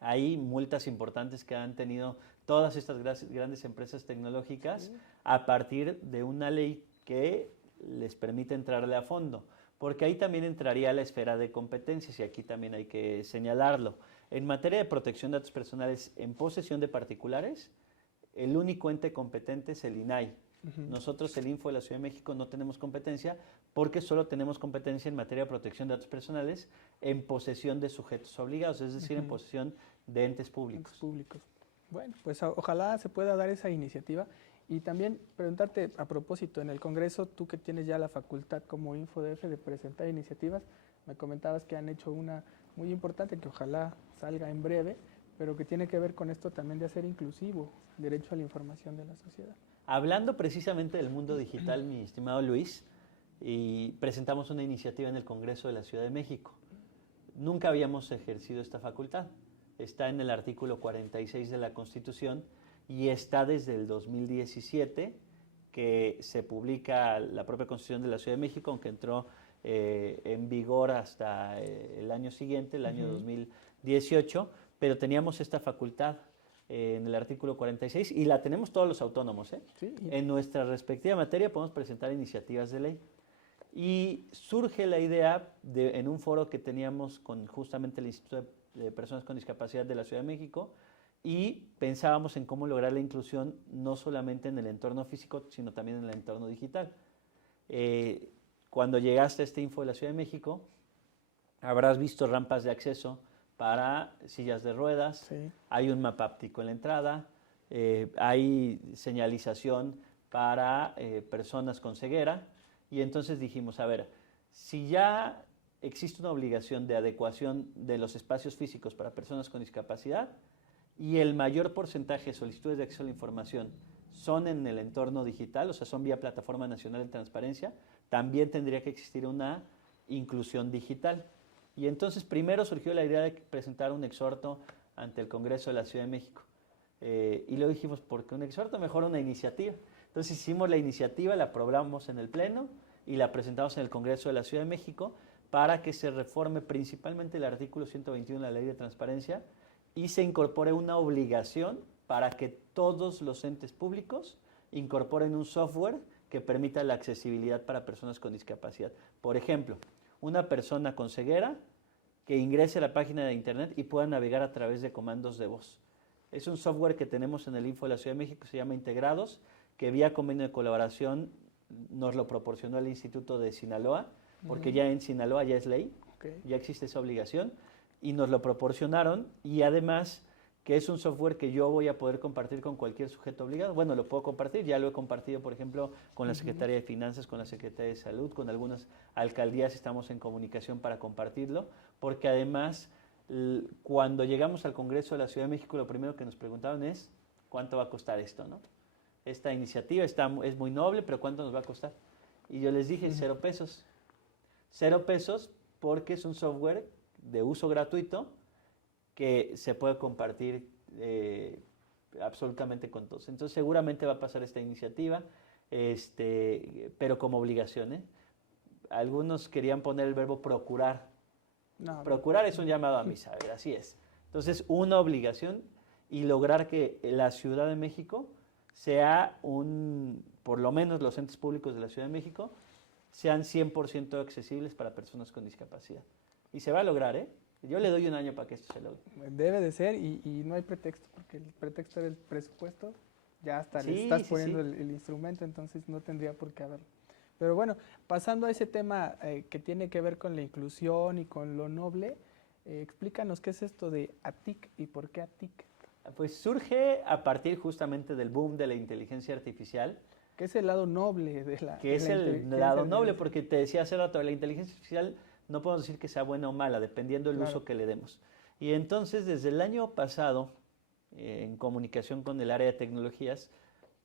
hay multas importantes que han tenido todas estas grandes empresas tecnológicas a partir de una ley que les permite entrarle a fondo, porque ahí también entraría la esfera de competencias y aquí también hay que señalarlo. En materia de protección de datos personales en posesión de particulares, el único ente competente es el INAI. Nosotros, el Info de la Ciudad de México, no tenemos competencia porque solo tenemos competencia en materia de protección de datos personales en posesión de sujetos obligados, es decir, en posesión de entes públicos. Bueno, pues ojalá se pueda dar esa iniciativa. Y también preguntarte a propósito, en el Congreso, tú que tienes ya la facultad como InfoDF de presentar iniciativas, me comentabas que han hecho una muy importante que ojalá salga en breve, pero que tiene que ver con esto también de hacer inclusivo el derecho a la información de la sociedad. Hablando precisamente del mundo digital, mi estimado Luis, y presentamos una iniciativa en el Congreso de la Ciudad de México. Nunca habíamos ejercido esta facultad. Está en el artículo 46 de la Constitución y está desde el 2017 que se publica la propia Constitución de la Ciudad de México, aunque entró en vigor hasta el año siguiente, el año 2018, pero teníamos esta facultad en el artículo 46 y la tenemos todos los autónomos. Sí. En nuestra respectiva materia podemos presentar iniciativas de ley. Y surge la idea, en un foro que teníamos con justamente el Instituto de Personas con Discapacidad de la Ciudad de México, y pensábamos en cómo lograr la inclusión no solamente en el entorno físico, sino también en el entorno digital. Cuando llegaste a este Info de la Ciudad de México, habrás visto rampas de acceso para sillas de ruedas, hay un mapa áptico en la entrada, hay señalización para personas con ceguera, y entonces dijimos, a ver, si ya existe una obligación de adecuación de los espacios físicos para personas con discapacidad y el mayor porcentaje de solicitudes de acceso a la información son en el entorno digital, o sea, son vía Plataforma Nacional de Transparencia, también tendría que existir una inclusión digital. Y entonces primero surgió la idea de presentar un exhorto ante el Congreso de la Ciudad de México. Y luego dijimos, ¿por qué un exhorto? Mejor una iniciativa. Entonces hicimos la iniciativa, la aprobamos en el Pleno y la presentamos en el Congreso de la Ciudad de México para que se reforme principalmente el artículo 121 de la Ley de Transparencia y se incorpore una obligación para que todos los entes públicos incorporen un software que permita la accesibilidad para personas con discapacidad. Por ejemplo, una persona con ceguera que ingrese a la página de internet y pueda navegar a través de comandos de voz. Es un software que tenemos en el Info de la Ciudad de México, se llama Integrados, que vía convenio de colaboración nos lo proporcionó el Instituto de Sinaloa, porque ya en Sinaloa ya es ley, ya existe esa obligación, y nos lo proporcionaron, y además que es un software que yo voy a poder compartir con cualquier sujeto obligado. Bueno, lo puedo compartir, ya lo he compartido, por ejemplo, con la Secretaría de Finanzas, con la Secretaría de Salud, con algunas alcaldías estamos en comunicación para compartirlo, porque además, cuando llegamos al Congreso de la Ciudad de México, lo primero que nos preguntaron es, ¿cuánto va a costar esto, no? Esta iniciativa es muy noble, pero ¿cuánto nos va a costar? Y yo les dije, 0 pesos. 0 pesos porque es un software de uso gratuito que se puede compartir absolutamente con todos. Entonces seguramente va a pasar esta iniciativa. pero como obligación, ¿eh? Algunos querían poner el verbo procurar. No, Procurar es un llamado a misa, así es. Entonces, una obligación y lograr que la Ciudad de México sea por lo menos los entes públicos de la Ciudad de México, sean 100% accesibles para personas con discapacidad. Y se va a lograr, ¿eh? Yo le doy un año para que esto se logre. debe de ser y no hay pretexto, porque el pretexto era el presupuesto, ya hasta le Sí, estás sí, poniendo sí. el instrumento, entonces no tendría por qué haberlo. Pero bueno, pasando a ese tema que tiene que ver con la inclusión y con lo noble, explícanos qué es esto de ATIC y por qué ATIC. Pues surge a partir justamente del boom de la inteligencia artificial, ¿Qué es el lado noble de la que de es la el inteligencia lado noble, artificial? porque te decía hace rato, la inteligencia artificial no podemos decir que sea buena o mala, dependiendo del Claro. uso que le demos. Y entonces, desde el año pasado, en comunicación con el área de tecnologías,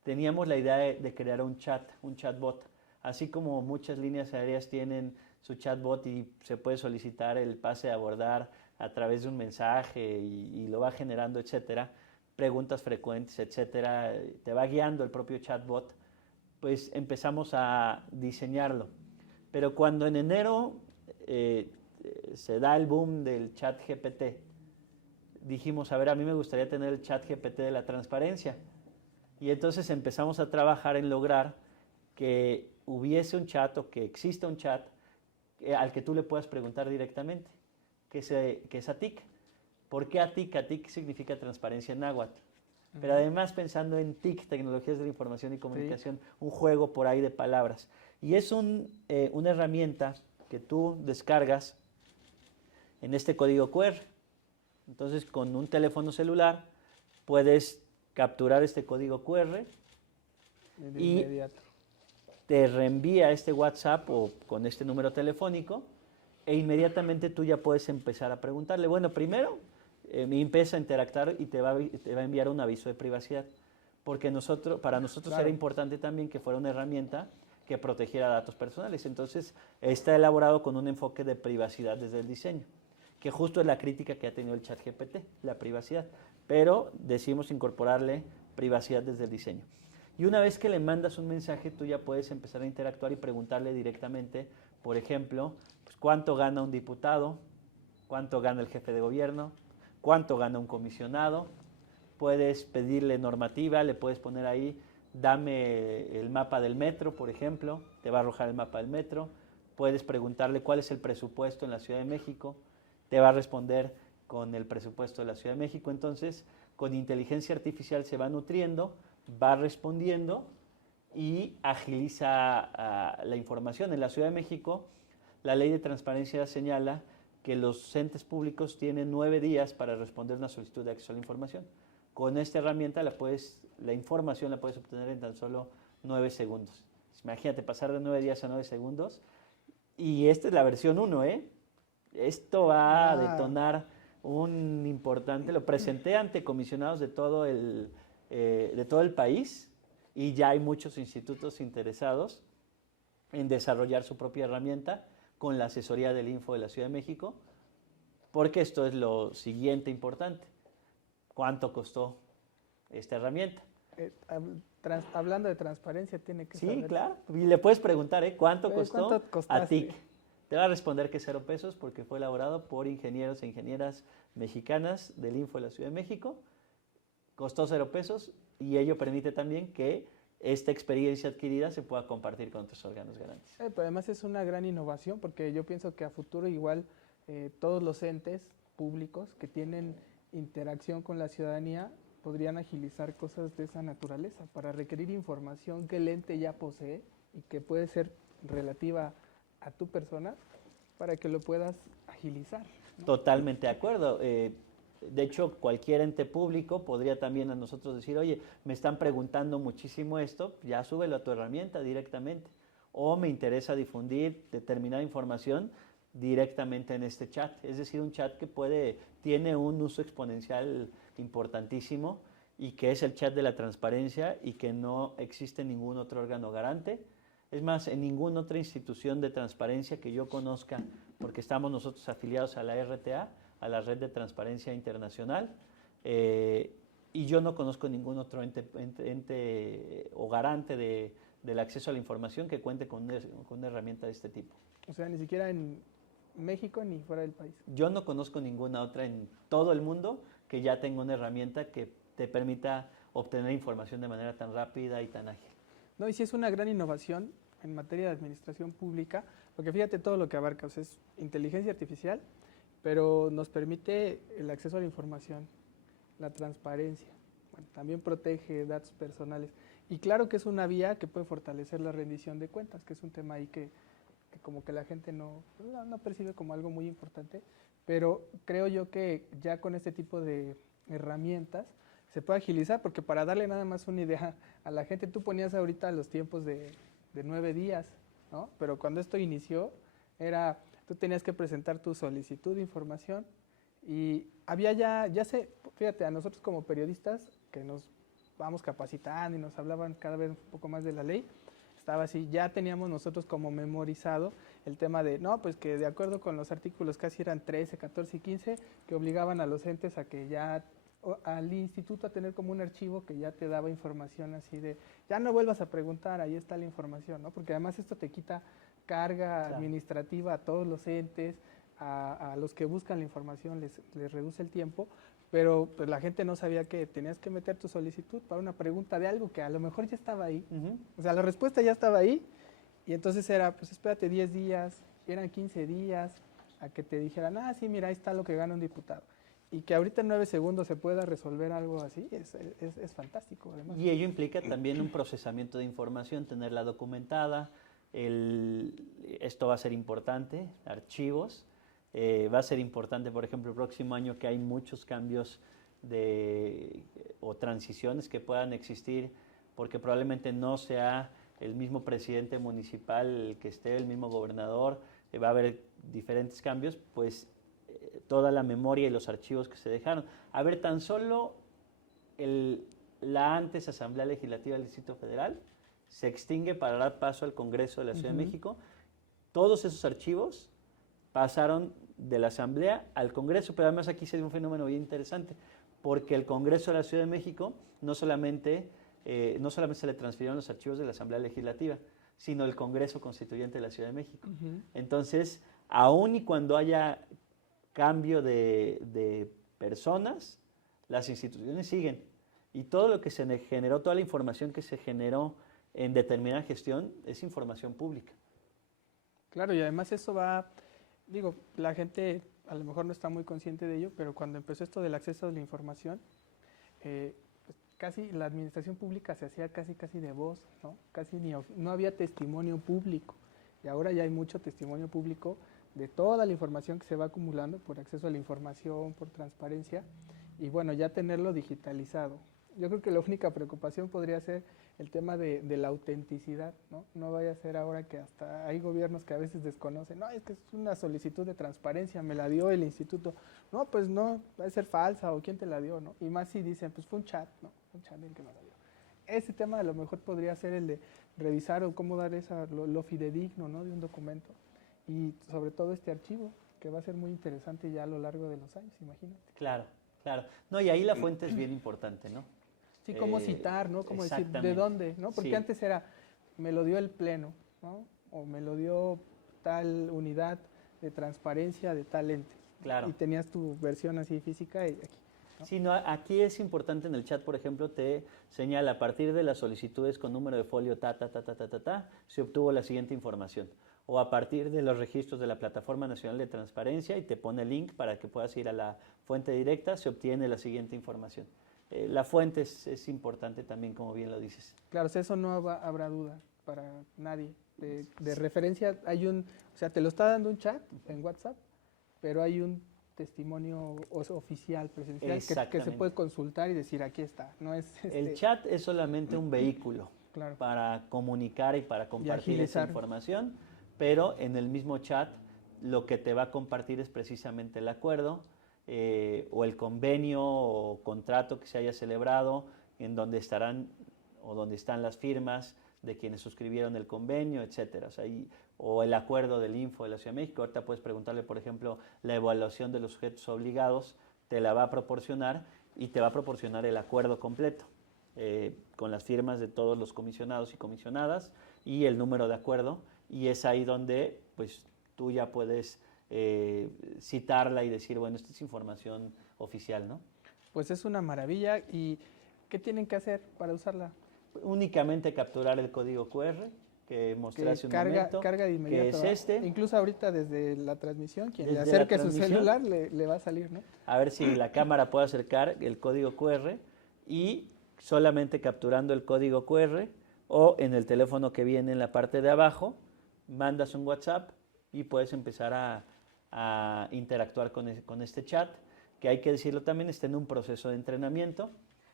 teníamos la idea de crear un chatbot. Así como muchas líneas aéreas tienen su chatbot y se puede solicitar el pase a abordar a través de un mensaje y lo va generando, etcétera, preguntas frecuentes, etcétera, te va guiando el propio chatbot, pues empezamos a diseñarlo. Pero cuando en enero se da el boom del chat GPT, dijimos, a ver, a mí me gustaría tener el chat GPT de la transparencia. Y entonces empezamos a trabajar en lograr que hubiese un chat o que exista un chat al que tú le puedas preguntar directamente, que es ATIC. ¿Por qué ATIC? ATIC significa transparencia en náhuatl. Pero además pensando en TIC, Tecnologías de la Información y Comunicación, un juego por ahí de palabras. Y es una herramienta que tú descargas en este código QR. Entonces, con un teléfono celular puedes capturar este código QR De y inmediato. te reenvía este WhatsApp o con este número telefónico e inmediatamente tú ya puedes empezar a preguntarle. Bueno, primero empieza a interactuar y te va a enviar un aviso de privacidad, porque para nosotros Claro. era importante también que fuera una herramienta que protegiera datos personales. Entonces, está elaborado con un enfoque de privacidad desde el diseño, que justo es la crítica que ha tenido el ChatGPT, la privacidad. Pero decidimos incorporarle privacidad desde el diseño. Y una vez que le mandas un mensaje, tú ya puedes empezar a interactuar y preguntarle directamente, por ejemplo, pues, ¿cuánto gana un diputado? ¿Cuánto gana el jefe de gobierno? ¿Cuánto gana un comisionado? Puedes pedirle normativa, le puedes poner ahí, dame el mapa del metro, por ejemplo, te va a arrojar el mapa del metro. Puedes preguntarle cuál es el presupuesto en la Ciudad de México, te va a responder con el presupuesto de la Ciudad de México. Entonces, con inteligencia artificial se va nutriendo, va respondiendo y agiliza la información. En la Ciudad de México, la ley de transparencia señala que los entes públicos tienen 9 días para responder una solicitud de acceso a la información. Con esta herramienta la información la puedes obtener en tan solo 9 segundos. Imagínate pasar de 9 días a 9 segundos. Y esta es la versión 1, ¿eh? Esto va a detonar un importante, lo presenté ante comisionados de todo el país y ya hay muchos institutos interesados en desarrollar su propia herramienta con la asesoría del Info de la Ciudad de México, porque esto es lo siguiente importante. ¿Cuánto costó esta herramienta? Hablando de transparencia, tiene que Sí, saber. claro. Y le puedes preguntar, ¿cuánto costó ¿Cuánto costaste? a TIC? Te va a responder que 0 pesos porque fue elaborado por ingenieros e ingenieras mexicanas del Info de la Ciudad de México. Costó 0 pesos y ello permite también que esta experiencia adquirida se pueda compartir con otros órganos garantes. Pero además es una gran innovación porque yo pienso que a futuro igual todos los entes públicos que tienen interacción con la ciudadanía podrían agilizar cosas de esa naturaleza para requerir información que el ente ya posee y que puede ser relativa a tu persona para que lo puedas agilizar, ¿no? Totalmente de acuerdo. De hecho, cualquier ente público podría también a nosotros decir, oye, me están preguntando muchísimo esto, ya súbelo a tu herramienta directamente. O me interesa difundir determinada información directamente en este chat. Es decir, un chat que tiene un uso exponencial importantísimo y que es el chat de la transparencia y que no existe ningún otro órgano garante. Es más, en ninguna otra institución de transparencia que yo conozca, porque estamos nosotros afiliados a la RTA, a la Red de Transparencia Internacional, y yo no conozco ningún otro ente o garante de del acceso a la información que cuente con una herramienta de este tipo. O sea, ni siquiera en México ni fuera del país. Yo no conozco ninguna otra en todo el mundo que ya tenga una herramienta que te permita obtener información de manera tan rápida y tan ágil. No, y sí es una gran innovación en materia de administración pública, porque fíjate todo lo que abarca, o sea, es inteligencia artificial, pero nos permite el acceso a la información, la transparencia, bueno, también protege datos personales. Y claro que es una vía que puede fortalecer la rendición de cuentas, que es un tema ahí que como que la gente no percibe como algo muy importante, pero creo yo que ya con este tipo de herramientas se puede agilizar, porque para darle nada más una idea a la gente, tú ponías ahorita los tiempos de 9 días, ¿no? Pero cuando esto inició, tú tenías que presentar tu solicitud de información y había fíjate, a nosotros como periodistas que nos vamos capacitando y nos hablaban cada vez un poco más de la ley, estaba así, ya teníamos nosotros como memorizado el tema de, no, pues que de acuerdo con los artículos casi eran 13, 14 y 15, que obligaban a los entes a que al instituto a tener como un archivo que ya te daba información así de, ya no vuelvas a preguntar, ahí está la información, ¿no? Porque además esto te quita carga administrativa a todos los entes, a los que buscan la información les reduce el tiempo, pero pues la gente no sabía que tenías que meter tu solicitud para una pregunta de algo que a lo mejor ya estaba ahí. O sea, la respuesta ya estaba ahí y entonces era, pues espérate 10 días, eran 15 días, a que te dijeran, sí, mira, ahí está lo que gana un diputado. Y que ahorita en 9 segundos se pueda resolver algo así, es fantástico además. Y ello implica también un procesamiento de información, tenerla documentada, esto va a ser importante, archivos. Va a ser importante, por ejemplo, el próximo año que hay muchos cambios o transiciones que puedan existir, porque probablemente no sea el mismo presidente municipal el que esté, el mismo gobernador, va a haber diferentes cambios, pues toda la memoria y los archivos que se dejaron. A ver, tan solo la antes Asamblea Legislativa del Distrito Federal se extingue para dar paso al Congreso de la Ciudad de México. Todos esos archivos pasaron de la Asamblea al Congreso, pero además aquí se dio un fenómeno bien interesante, porque el Congreso de la Ciudad de México no solamente se le transfirieron los archivos de la Asamblea Legislativa, sino el Congreso Constituyente de la Ciudad de México. Entonces, aun y cuando haya cambio de personas, las instituciones siguen. Y todo lo que se generó, toda la información que se generó en determinada gestión es información pública. Claro, y además eso la gente a lo mejor no está muy consciente de ello, pero cuando empezó esto del acceso a la información, pues casi la administración pública se hacía casi de voz, ¿no? No había testimonio público, y ahora ya hay mucho testimonio público de toda la información que se va acumulando por acceso a la información, por transparencia, y bueno, ya tenerlo digitalizado. Yo creo que la única preocupación podría ser el tema de la autenticidad, ¿no? No vaya a ser ahora que hasta hay gobiernos que a veces desconocen, no, es que es una solicitud de transparencia, me la dio el instituto, no, pues no, va a ser falsa, o quién te la dio, ¿no? Y más si dicen, pues fue un chat, ¿no? Un chat el que me la dio. Ese tema a lo mejor podría ser el de revisar o cómo dar lo fidedigno, ¿no? De un documento, y sobre todo este archivo, que va a ser muy interesante ya a lo largo de los años, imagínate. Claro. No, y ahí la fuente es bien importante, ¿no? Sí, cómo citar, ¿no? Cómo decir, ¿de dónde? ¿No? Porque antes era, me lo dio el Pleno, ¿no? O me lo dio tal unidad de transparencia de tal ente. Claro. Y tenías tu versión así física y aquí. ¿no? Sí, no, aquí es importante en el chat, por ejemplo, te señala a partir de las solicitudes con número de folio se obtuvo la siguiente información. O a partir de los registros de la Plataforma Nacional de Transparencia y te pone el link para que puedas ir a la fuente directa, se obtiene la siguiente información. La fuente es importante también, como bien lo dices. Claro, eso no habrá duda para nadie. De referencia hay o sea, te lo está dando un chat en WhatsApp, pero hay un testimonio oficial, presencial, que se puede consultar y decir, aquí está. No es El chat es solamente un vehículo para comunicar y para compartir esa información, pero en el mismo chat lo que te va a compartir es precisamente el acuerdo, o el convenio o contrato que se haya celebrado, en donde estarán o donde están las firmas de quienes suscribieron el convenio, etcétera. O el acuerdo del Info de la Ciudad de México. Ahorita puedes preguntarle, por ejemplo, la evaluación de los sujetos obligados, te la va a proporcionar y te va a proporcionar el acuerdo completo. con las firmas de todos los comisionados y comisionadas y el número de acuerdo, y es ahí donde pues tú ya puedes citarla y decir, bueno, esta es información oficial, ¿no? Pues es una maravilla. ¿Y qué tienen que hacer para usarla? Únicamente capturar el código QR que mostré hace un momento, carga de inmediato, que es ¿verdad? este. Incluso ahorita desde la transmisión, quien le Desde la acerque su transmisión, celular le va a salir, ¿no? a ver si la cámara puede acercar el código QR, y solamente capturando el código QR o en el teléfono que viene en la parte de abajo, mandas un WhatsApp y puedes empezar a interactuar con este chat, que hay que decirlo también, está en un proceso de entrenamiento.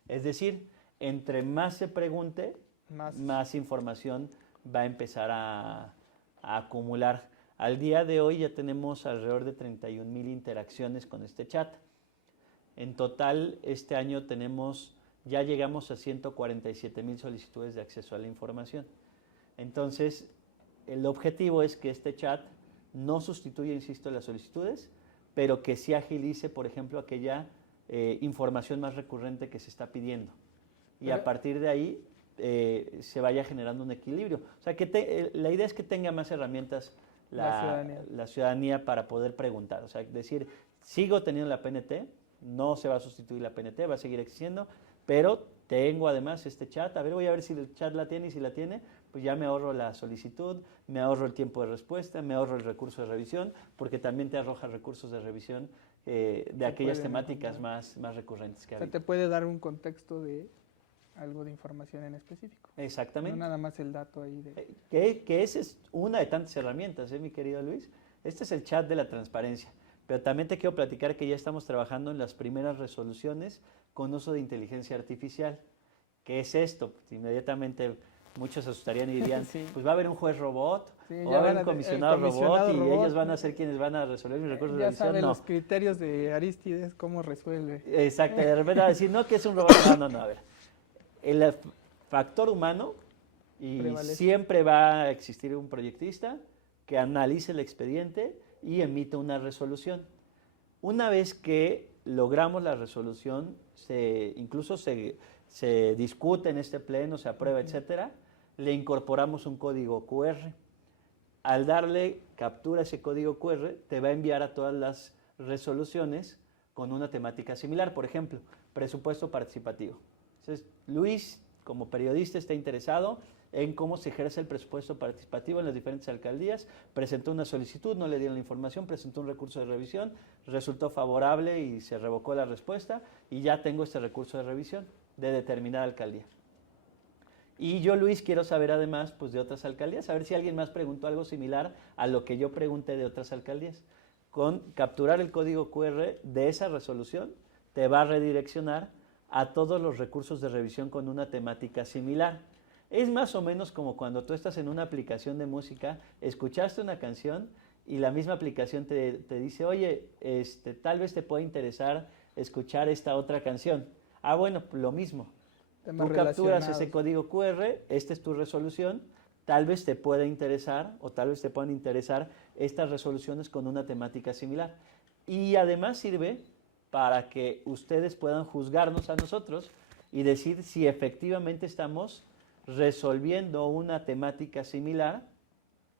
Es decir, entre más se pregunte, más información va a empezar a acumular. Al día de hoy ya tenemos alrededor de 31,000 interacciones con este chat. En total, este año ya llegamos a 147,000 solicitudes de acceso a la información. Entonces, el objetivo es que este chat no sustituya, insisto, las solicitudes, pero que sí agilice, por ejemplo, aquella información más recurrente que se está pidiendo. Y a partir de ahí se vaya generando un equilibrio. O sea, la idea es que tenga más herramientas la ciudadanía para poder preguntar. O sea, decir, sigo teniendo la PNT, no se va a sustituir la PNT, va a seguir existiendo, pero tengo además este chat. A ver, voy a ver si el chat la tiene, y si la tiene, pues ya me ahorro la solicitud, me ahorro el tiempo de respuesta, me ahorro el recurso de revisión, porque también te arroja recursos de revisión de aquellas temáticas más recurrentes que hay. O sea, te puede dar un contexto de algo de información en específico. Exactamente. No nada más el dato ahí. Que esa es una de tantas herramientas, mi querido Luis. Este es el chat de la transparencia. Pero también te quiero platicar que ya estamos trabajando en las primeras resoluciones con uso de inteligencia artificial. ¿Qué es esto? Pues inmediatamente muchos se asustarían y dirían, sí, pues va a haber un juez robot, o va a haber un comisionado robot, y ellos van a ser quienes van a resolver mis recursos de revisión. Ya saben los criterios de Arístides, cómo resuelve. Exacto, de repente va a decir, no, que es un robot. No, a ver. El factor humano, y prevalece. Siempre va a existir un proyectista que analice el expediente y emite una resolución. Una vez que logramos la resolución, incluso se discute en este pleno, se aprueba, etcétera, le incorporamos un código QR. Al darle captura a ese código QR, te va a enviar a todas las resoluciones con una temática similar. Por ejemplo, presupuesto participativo. Entonces, Luis, como periodista, está interesado en cómo se ejerce el presupuesto participativo en las diferentes alcaldías, presentó una solicitud, no le dieron la información, presentó un recurso de revisión, resultó favorable y se revocó la respuesta, y ya tengo este recurso de revisión de determinada alcaldía. Y yo, Luis, quiero saber además pues, de otras alcaldías, a ver si alguien más preguntó algo similar a lo que yo pregunté de otras alcaldías. Con capturar el código QR de esa resolución, te va a redireccionar a todos los recursos de revisión con una temática similar. Es más o menos como cuando tú estás en una aplicación de música, escuchaste una canción y la misma aplicación te dice, oye, tal vez te pueda interesar escuchar esta otra canción. Ah, bueno, lo mismo. Tú capturas ese código QR, esta es tu resolución, tal vez te pueda interesar o tal vez te puedan interesar estas resoluciones con una temática similar. Y además sirve para que ustedes puedan juzgarnos a nosotros y decir si efectivamente estamos resolviendo una temática similar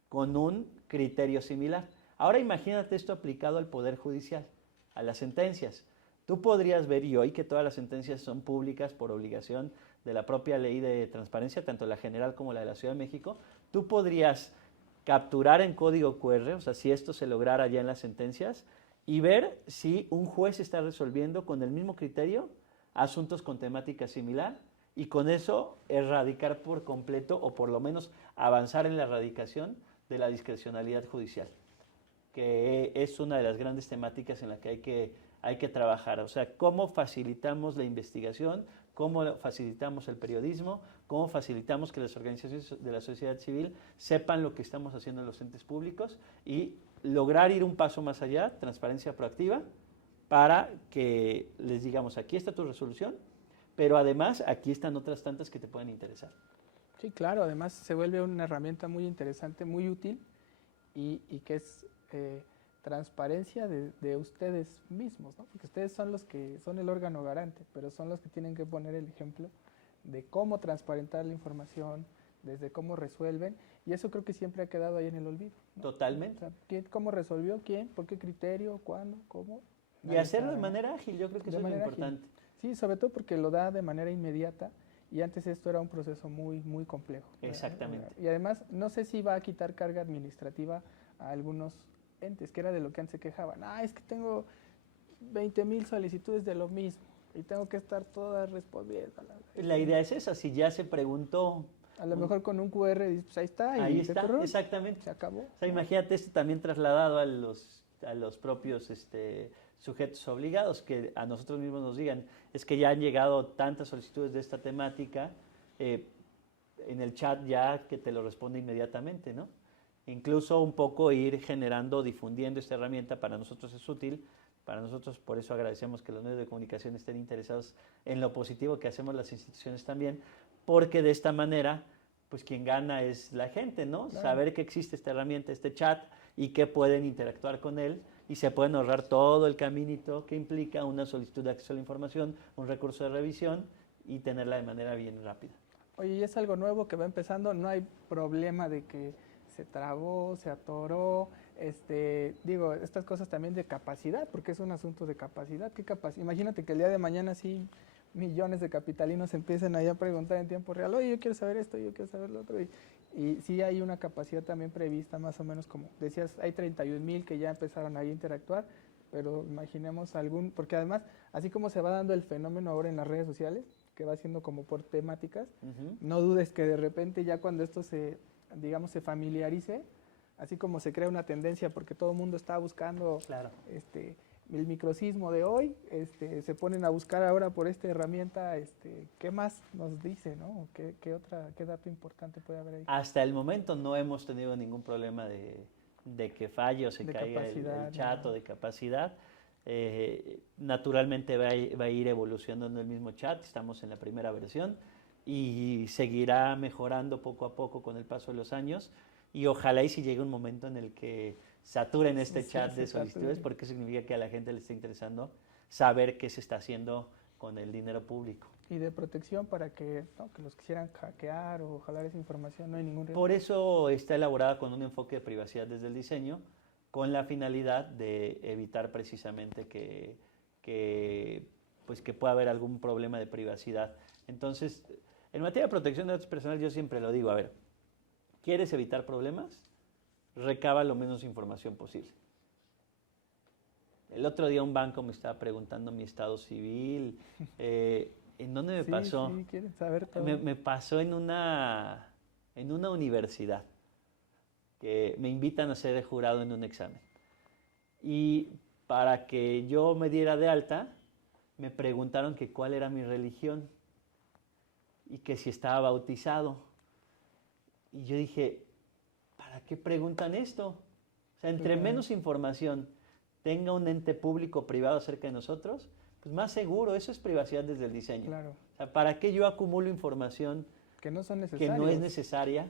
con un criterio similar. Ahora imagínate esto aplicado al Poder Judicial, a las sentencias. Tú podrías ver, y hoy que todas las sentencias son públicas por obligación de la propia ley de transparencia, tanto la general como la de la Ciudad de México, tú podrías capturar en código QR, o sea, si esto se lograra ya en las sentencias, y ver si un juez está resolviendo con el mismo criterio asuntos con temática similar, y con eso erradicar por completo, o por lo menos avanzar en la erradicación de la discrecionalidad judicial, que es una de las grandes temáticas en la que hay que trabajar. O sea, cómo facilitamos la investigación, cómo facilitamos el periodismo, cómo facilitamos que las organizaciones de la sociedad civil sepan lo que estamos haciendo en los entes públicos, y lograr ir un paso más allá, transparencia proactiva, para que les digamos, aquí está tu resolución, pero además aquí están otras tantas que te pueden interesar. Sí, claro, además se vuelve una herramienta muy interesante, muy útil, y que es transparencia de ustedes mismos, ¿no? Porque ustedes son los que son el órgano garante, pero son los que tienen que poner el ejemplo de cómo transparentar la información, desde cómo resuelven, y eso creo que siempre ha quedado ahí en el olvido, ¿no? Totalmente. O sea, ¿cómo resolvió? ¿Quién? ¿Por qué criterio? ¿Cuándo? ¿Cómo? Y Nadie hacerlo sabe, de ¿no? manera ágil, yo creo que De eso es lo manera ágil. importante. Sí, sobre todo porque lo da de manera inmediata y antes esto era un proceso muy, muy complejo. Exactamente. Y además, no sé si va a quitar carga administrativa a algunos entes, que era de lo que antes se quejaban. Ah, es que tengo 20,000 solicitudes de lo mismo y tengo que estar todas respondiendo. La idea es esa, si ya se preguntó. A lo mejor con un QR, dices, pues ahí está. Ahí y está, exactamente. se acabó. O sea, imagínate esto también trasladado a los propios sujetos obligados, que a nosotros mismos nos digan, es que ya han llegado tantas solicitudes de esta temática, en el chat ya que te lo responde inmediatamente, ¿no? Incluso un poco ir generando, difundiendo esta herramienta, para nosotros es útil, para nosotros por eso agradecemos que los medios de comunicación estén interesados en lo positivo que hacemos las instituciones también, porque de esta manera, pues quien gana es la gente, ¿no? Claro. Saber que existe esta herramienta, este chat, y que pueden interactuar con él y se pueden ahorrar todo el caminito que implica una solicitud de acceso a la información, un recurso de revisión y tenerla de manera bien rápida. Oye, y es algo nuevo que va empezando, no hay problema de que se trabó, se atoró, digo, estas cosas también de capacidad, porque es un asunto de capacidad. ¿Qué capacidad? Imagínate que el día de mañana sí millones de capitalinos empiezan ahí a preguntar en tiempo real, oye, yo quiero saber esto, yo quiero saber lo otro, y sí hay una capacidad también prevista, más o menos como decías, hay 31,000 que ya empezaron ahí a interactuar, pero imaginemos porque además, así como se va dando el fenómeno ahora en las redes sociales, que va siendo como por temáticas, no dudes que de repente ya cuando esto se familiarice, así como se crea una tendencia porque todo el mundo está buscando claro. El microcismo de hoy, se ponen a buscar ahora por esta herramienta, ¿qué más nos dice, no? ¿Qué dato importante puede haber ahí? Hasta el momento no hemos tenido ningún problema de que falle o se caiga el chat o de capacidad. Naturalmente va a ir evolucionando el mismo chat, estamos en la primera versión y seguirá mejorando poco a poco con el paso de los años, y ojalá y si llegue un momento en el que saturen este chat de solicitudes, porque significa que a la gente le está interesando saber qué se está haciendo con el dinero público. Y de protección para que los quisieran hackear o jalar esa información, no hay ningún riesgo. Por eso está elaborada con un enfoque de privacidad desde el diseño, con la finalidad de evitar precisamente que pueda haber algún problema de privacidad. Entonces, en materia de protección de datos personales, yo siempre lo digo, a ver, ¿quieres evitar problemas? Recaba lo menos información posible. El otro día un banco me estaba preguntando mi estado civil. ¿En dónde me pasó? Sí, quieren saber todo. Me pasó en una universidad, que me invitan a ser jurado en un examen. Y para que yo me diera de alta, me preguntaron que cuál era mi religión y que si estaba bautizado. Y yo dije, ¿para qué preguntan esto? O sea, entre menos información tenga un ente público o privado acerca de nosotros, pues más seguro. Eso es privacidad desde el diseño. Claro. O sea, ¿para qué yo acumulo información que no es necesaria?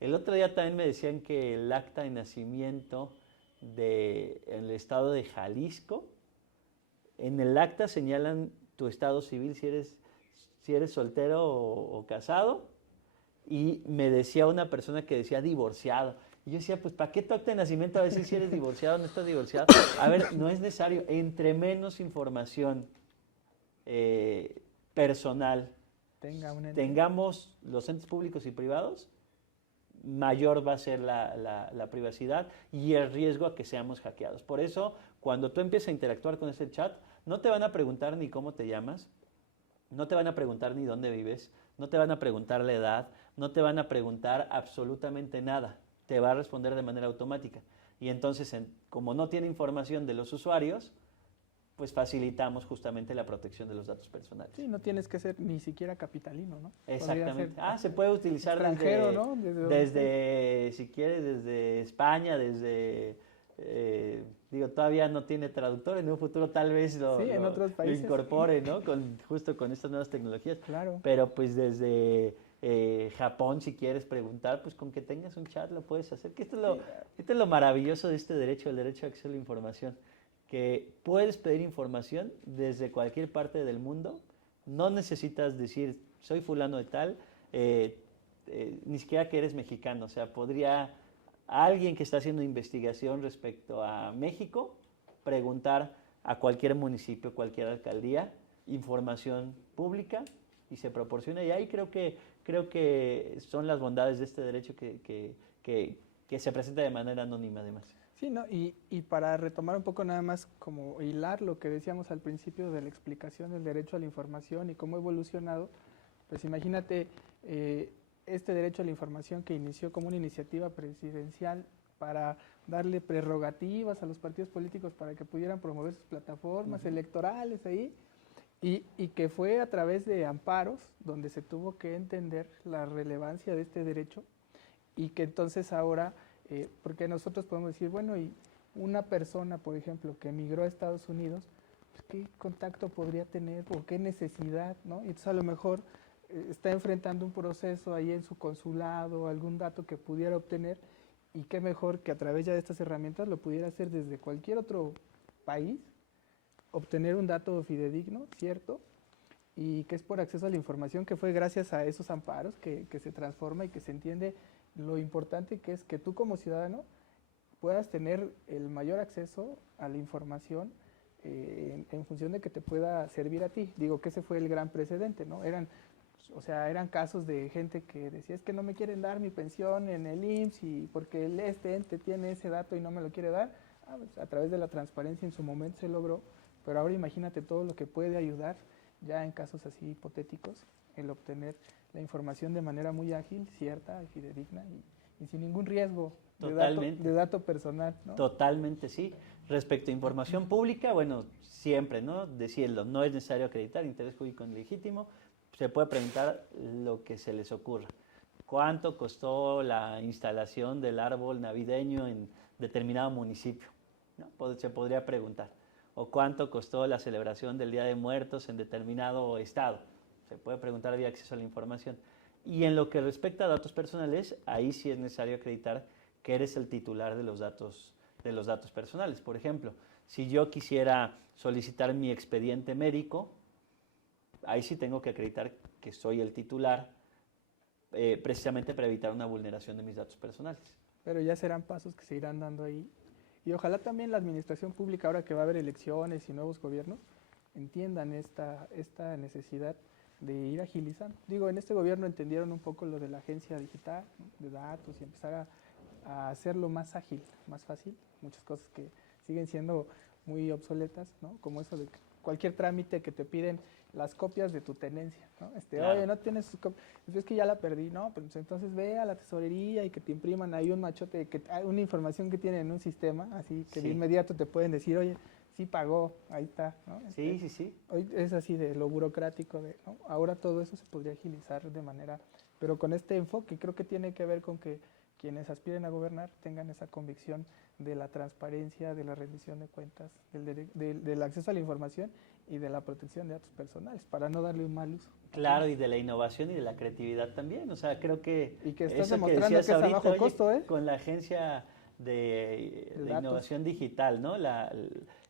El otro día también me decían que el acta de nacimiento del estado de Jalisco, en el acta señalan tu estado civil, si eres soltero o casado, y me decía una persona que decía divorciado. Y yo decía, pues, ¿para qué tu acta de nacimiento a decir si eres divorciado o no estás divorciado? A ver, no es necesario. Entre menos información personal tengamos los entes públicos y privados, mayor va a ser la privacidad y el riesgo a que seamos hackeados. Por eso, cuando tú empiezas a interactuar con este chat, no te van a preguntar ni cómo te llamas, no te van a preguntar ni dónde vives, no te van a preguntar la edad, no te van a preguntar absolutamente nada. Te va a responder de manera automática. Y entonces, como no tiene información de los usuarios, pues facilitamos justamente la protección de los datos personales. Sí, no tienes que ser ni siquiera capitalino, ¿no? Exactamente. Se puede utilizar extranjero, ¿no? Desde si quieres, desde España, todavía no tiene traductor, en un futuro tal vez lo incorpore, ¿no? Justo con estas nuevas tecnologías. Claro. Pero pues desde Japón, si quieres preguntar, pues con que tengas un chat lo puedes hacer. Que esto es lo maravilloso de este derecho, el derecho a acceso a la información, que puedes pedir información desde cualquier parte del mundo. No necesitas decir soy fulano de tal, ni siquiera que eres mexicano, o sea, podría alguien que está haciendo investigación respecto a México preguntar a cualquier municipio, cualquier alcaldía, información pública y se proporciona. Y ahí creo que son las bondades de este derecho que se presenta de manera anónima además. Sí, ¿no? Y para retomar un poco nada más como hilar lo que decíamos al principio de la explicación del derecho a la información y cómo ha evolucionado, pues imagínate este derecho a la información que inició como una iniciativa presidencial para darle prerrogativas a los partidos políticos para que pudieran promover sus plataformas electorales ahí, y que fue a través de amparos donde se tuvo que entender la relevancia de este derecho y que entonces ahora, porque nosotros podemos decir, bueno, y una persona, por ejemplo, que emigró a Estados Unidos, pues, ¿qué contacto podría tener o qué necesidad, ¿no? Y entonces a lo mejor está enfrentando un proceso ahí en su consulado, algún dato que pudiera obtener, y qué mejor que a través ya de estas herramientas lo pudiera hacer desde cualquier otro país, obtener un dato fidedigno, cierto, y que es por acceso a la información, que fue gracias a esos amparos que se transforma y que se entiende lo importante que es que tú como ciudadano puedas tener el mayor acceso a la información en función de que te pueda servir a ti. Digo que ese fue el gran precedente, ¿no? Eran casos de gente que decía, es que no me quieren dar mi pensión en el IMSS y porque este ente tiene ese dato y no me lo quiere dar. Pues a través de la transparencia en su momento se logró, pero ahora imagínate todo lo que puede ayudar ya en casos así hipotéticos, el obtener la información de manera muy ágil, cierta y fidedigna y sin ningún riesgo de dato personal, ¿no? Totalmente, sí. Respecto a información pública, bueno, siempre, ¿no? Decirlo, no es necesario acreditar interés público legítimo, se puede preguntar lo que se les ocurra. ¿Cuánto costó la instalación del árbol navideño en determinado municipio? ¿No? Se podría preguntar. ¿O cuánto costó la celebración del Día de Muertos en determinado estado? Se puede preguntar vía acceso a la información. Y en lo que respecta a datos personales, ahí sí es necesario acreditar que eres el titular de los datos personales. Por ejemplo, si yo quisiera solicitar mi expediente médico, ahí sí tengo que acreditar que soy el titular, precisamente para evitar una vulneración de mis datos personales. Pero ya serán pasos que se irán dando ahí. Y ojalá también la administración pública, ahora que va a haber elecciones y nuevos gobiernos, entiendan esta necesidad de ir agilizando. Digo, en este gobierno entendieron un poco lo de la agencia digital, ¿no? De datos y empezar a hacerlo más ágil, más fácil. Muchas cosas que siguen siendo muy obsoletas, ¿no? Como eso de cualquier trámite que te piden las copias de tu tenencia, ¿no? Claro. Oye, no tienes sus copias, es que ya la perdí, no, pues entonces ve a la tesorería y que te impriman ahí un machote, una información que tienen en un sistema, así que de inmediato te pueden decir, oye, sí pagó, ahí está, ¿no? Sí. Hoy es así de lo burocrático, ¿no? Ahora todo eso se podría agilizar de manera, pero con este enfoque creo que tiene que ver con que quienes aspiren a gobernar tengan esa convicción de la transparencia, de la rendición de cuentas, del acceso a la información y de la protección de datos personales, para no darle un mal uso. Claro, y de la innovación y de la creatividad también. O sea, creo que y que estás eso demostrando que decías es a bajo ahorita, costo, con la agencia de innovación digital, ¿no?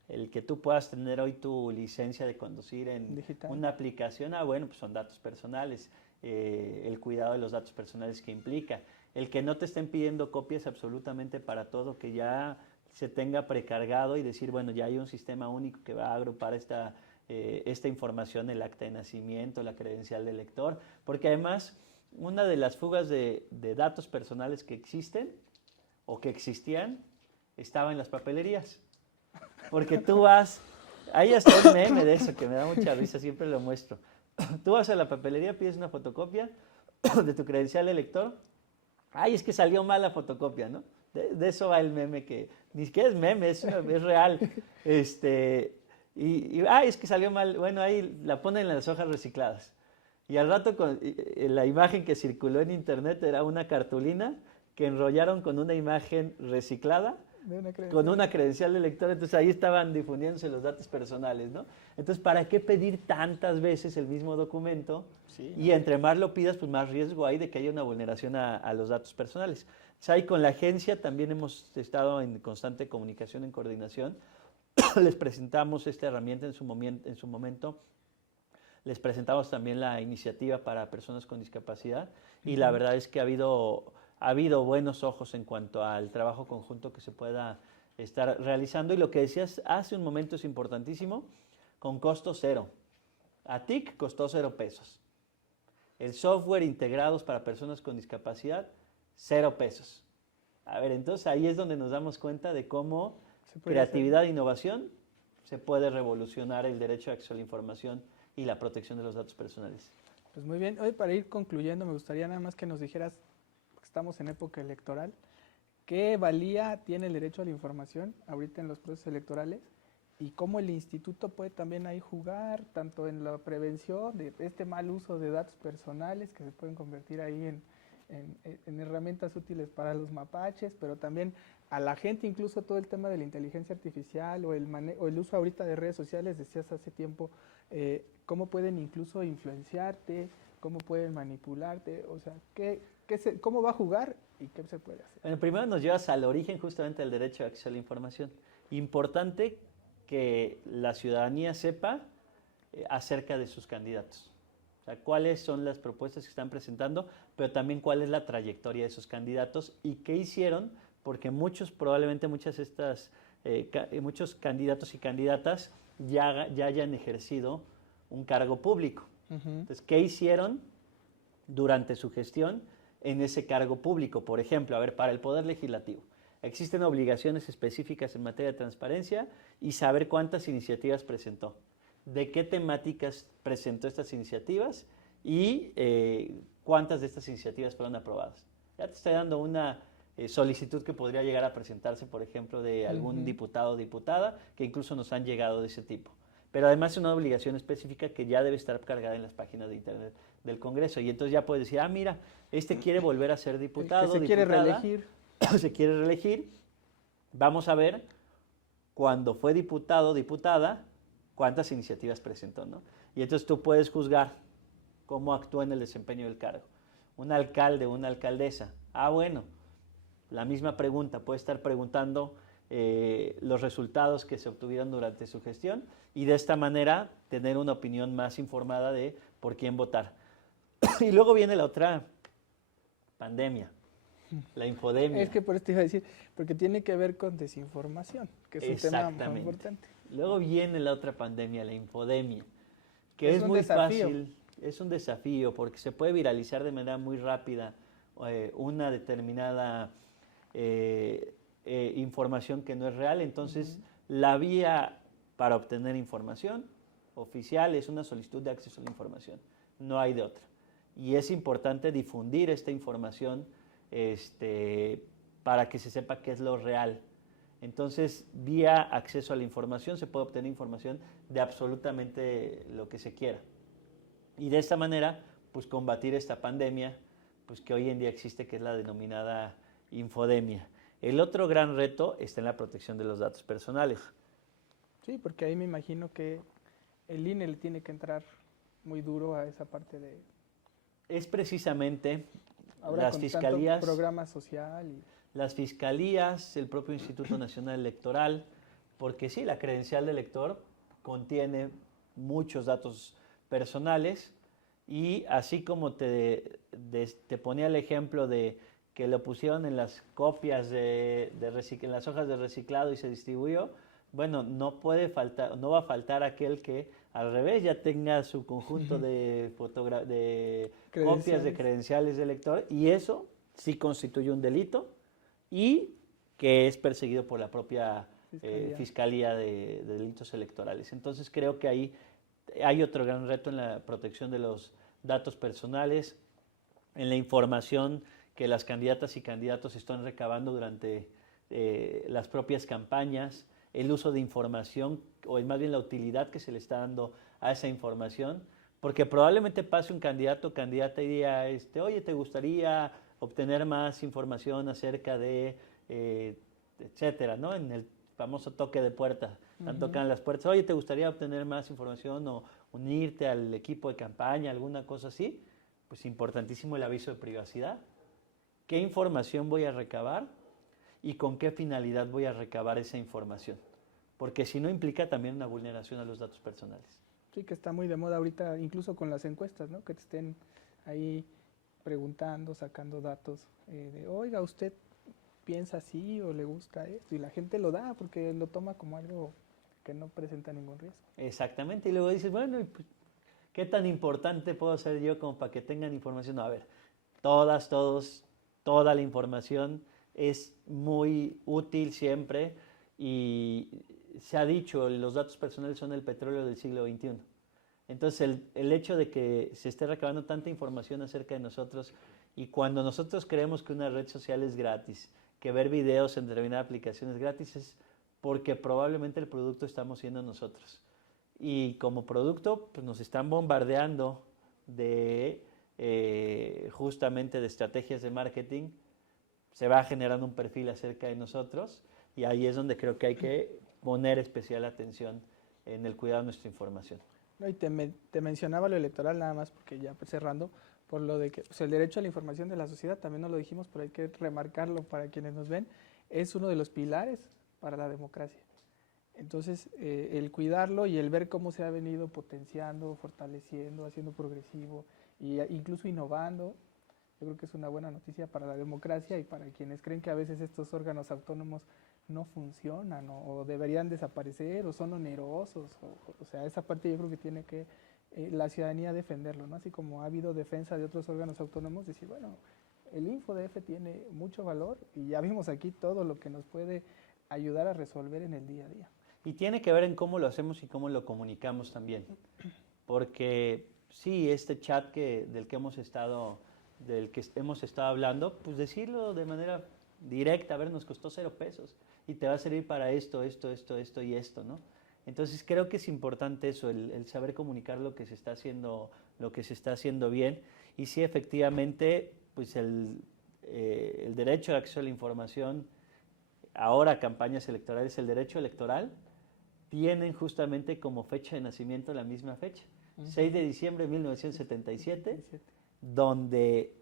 El que tú puedas tener hoy tu licencia de conducir en digital. Una aplicación, bueno, pues son datos personales, el cuidado de los datos personales que implica. El que no te estén pidiendo copias absolutamente para todo, que ya se tenga precargado y decir, bueno, ya hay un sistema único que va a agrupar esta información, el acta de nacimiento, la credencial del lector, porque además una de las fugas de datos personales que existen o que existían estaba en las papelerías, porque tú vas, ahí está el meme de eso que me da mucha risa, siempre lo muestro. Tú vas a la papelería, pides una fotocopia de tu credencial de lector. Ay, es que salió mal la fotocopia, ¿no? De eso va el meme, que ni siquiera es meme, es real. Es que salió mal. Bueno, ahí la ponen en las hojas recicladas. Y al rato la imagen que circuló en internet era una cartulina que enrollaron con una imagen reciclada, con una credencial de lector. Entonces ahí estaban difundiéndose los datos personales, ¿no? Entonces, ¿para qué pedir tantas veces el mismo documento? Sí, y entre más lo pidas, pues más riesgo hay de que haya una vulneración a los datos personales. O sea, y con la agencia también hemos estado en constante comunicación, en coordinación. Les presentamos esta herramienta en su momento. les presentamos también la iniciativa para personas con discapacidad y la verdad es que ha habido buenos ojos en cuanto al trabajo conjunto que se pueda estar realizando. Y lo que decías hace un momento es importantísimo, con costo cero. ATIC costó 0 pesos. El software integrados para personas con discapacidad, 0 pesos. A ver, entonces ahí es donde nos damos cuenta de cómo creatividad e innovación se puede revolucionar el derecho a acceso a la información y la protección de los datos personales. Pues muy bien, hoy para ir concluyendo me gustaría nada más que nos dijeras, porque estamos en época electoral, ¿qué valía tiene el derecho a la información ahorita en los procesos electorales? Y cómo el instituto puede también ahí jugar, tanto en la prevención de este mal uso de datos personales que se pueden convertir ahí en herramientas útiles para los mapaches, pero también a la gente, incluso todo el tema de la inteligencia artificial o el uso ahorita de redes sociales, decías hace tiempo, cómo pueden incluso influenciarte, cómo pueden manipularte, o sea, cómo va a jugar y qué se puede hacer. Bueno, primero nos llevas al origen justamente del derecho a acceso a la información. Importante que la ciudadanía sepa acerca de sus candidatos. O sea, cuáles son las propuestas que están presentando, pero también cuál es la trayectoria de esos candidatos y qué hicieron, porque probablemente muchos candidatos y candidatas ya hayan ejercido un cargo público. Entonces, ¿qué hicieron durante su gestión en ese cargo público? Por ejemplo, a ver, para el Poder Legislativo, existen obligaciones específicas en materia de transparencia y saber cuántas iniciativas presentó, de qué temáticas presentó estas iniciativas y cuántas de estas iniciativas fueron aprobadas. Ya te estoy dando una solicitud que podría llegar a presentarse, por ejemplo, de algún diputado o diputada, que incluso nos han llegado de ese tipo. Pero además es una obligación específica que ya debe estar cargada en las páginas de internet del Congreso. Y entonces ya puedes decir, mira, quiere volver a ser diputado, que se quiere reelegir. Se quiere reelegir. Vamos a ver, cuando fue diputado o diputada, cuántas iniciativas presentó, ¿no? Y entonces tú puedes juzgar cómo actúa en el desempeño del cargo. Un alcalde o una alcaldesa. Bueno, la misma pregunta, puede estar preguntando los resultados que se obtuvieron durante su gestión y de esta manera tener una opinión más informada de por quién votar. Y luego viene la otra pandemia, la infodemia. Es que por eso te iba a decir, porque tiene que ver con desinformación, que es un tema muy importante. Luego viene la otra pandemia, la infodemia, que es muy desafío. fácil, es un desafío porque se puede viralizar de manera muy rápida una determinada información que no es real. Entonces, la vía para obtener información oficial es una solicitud de acceso a la información, no hay de otra. Y es importante difundir esta información para que se sepa qué es lo real. Entonces, vía acceso a la información se puede obtener información de absolutamente lo que se quiera. Y de esta manera, pues combatir esta pandemia, pues que hoy en día existe, que es la denominada infodemia. El otro gran reto está en la protección de los datos personales. Sí, porque ahí me imagino que el INE le tiene que entrar muy duro a esa parte de... Es precisamente ahora las con fiscalías, tanto programa social y... las fiscalías, el propio Instituto Nacional Electoral, porque sí, la credencial de elector contiene muchos datos personales y así como te ponía el ejemplo de que lo pusieron en las copias en las hojas de reciclado y se distribuyó, bueno, no va a faltar aquel que al revés ya tenga su conjunto de copias de credenciales de elector y eso sí constituye un delito y que es perseguido por la propia Fiscalía de Delitos Electorales. Entonces creo que ahí hay otro gran reto en la protección de los datos personales, en la información que las candidatas y candidatos están recabando durante las propias campañas, el uso de información o más bien la utilidad que se le está dando a esa información, porque probablemente pase un candidato o candidata y diga, oye, ¿te gustaría obtener más información acerca de, etcétera, ¿no? En el famoso toque de puerta, están tocando las puertas, oye, ¿te gustaría obtener más información o unirte al equipo de campaña, alguna cosa así? Pues importantísimo el aviso de privacidad. ¿Qué información voy a recabar y con qué finalidad voy a recabar esa información? Porque si no implica también una vulneración a los datos personales. Sí, que está muy de moda ahorita, incluso con las encuestas, ¿no? Que te estén ahí preguntando, sacando datos de, oiga, ¿usted piensa así o le gusta esto? Y la gente lo da porque lo toma como algo que no presenta ningún riesgo. Exactamente, y luego dices, bueno, ¿y pues, qué tan importante puedo ser yo como para que tengan información? No, a ver, todos, toda la información es muy útil siempre y se ha dicho, los datos personales son el petróleo del siglo XXI. Entonces, el hecho de que se esté recabando tanta información acerca de nosotros y cuando nosotros creemos que una red social es gratis, que ver videos en determinada aplicación es gratis, es porque probablemente el producto estamos siendo nosotros. Y como producto, pues nos están bombardeando de justamente de estrategias de marketing, se va generando un perfil acerca de nosotros y ahí es donde creo que hay que poner especial atención en el cuidado de nuestra información. No, y te mencionaba lo electoral nada más porque ya cerrando, por lo de que pues, el derecho a la información de la sociedad, también no lo dijimos, pero hay que remarcarlo para quienes nos ven, es uno de los pilares para la democracia. Entonces, el cuidarlo y el ver cómo se ha venido potenciando, fortaleciendo, haciendo progresivo e incluso innovando, yo creo que es una buena noticia para la democracia y para quienes creen que a veces estos órganos autónomos no funcionan o deberían desaparecer o son onerosos. O sea, esa parte yo creo que tiene que la ciudadanía defenderlo, ¿no? Así como ha habido defensa de otros órganos autónomos, decir, bueno, el InfoDF tiene mucho valor y ya vimos aquí todo lo que nos puede ayudar a resolver en el día a día. Y tiene que ver en cómo lo hacemos y cómo lo comunicamos también. Porque sí, este chat del que hemos estado hablando, pues decirlo de manera directa, a ver, nos costó 0 pesos y te va a servir para esto y esto, ¿no? Entonces creo que es importante eso, el saber comunicar lo que se está haciendo bien. Y sí, efectivamente, pues el derecho de acceso a la información, ahora campañas electorales, el derecho electoral, tienen justamente como fecha de nacimiento la misma fecha, 6 de diciembre de 1977, donde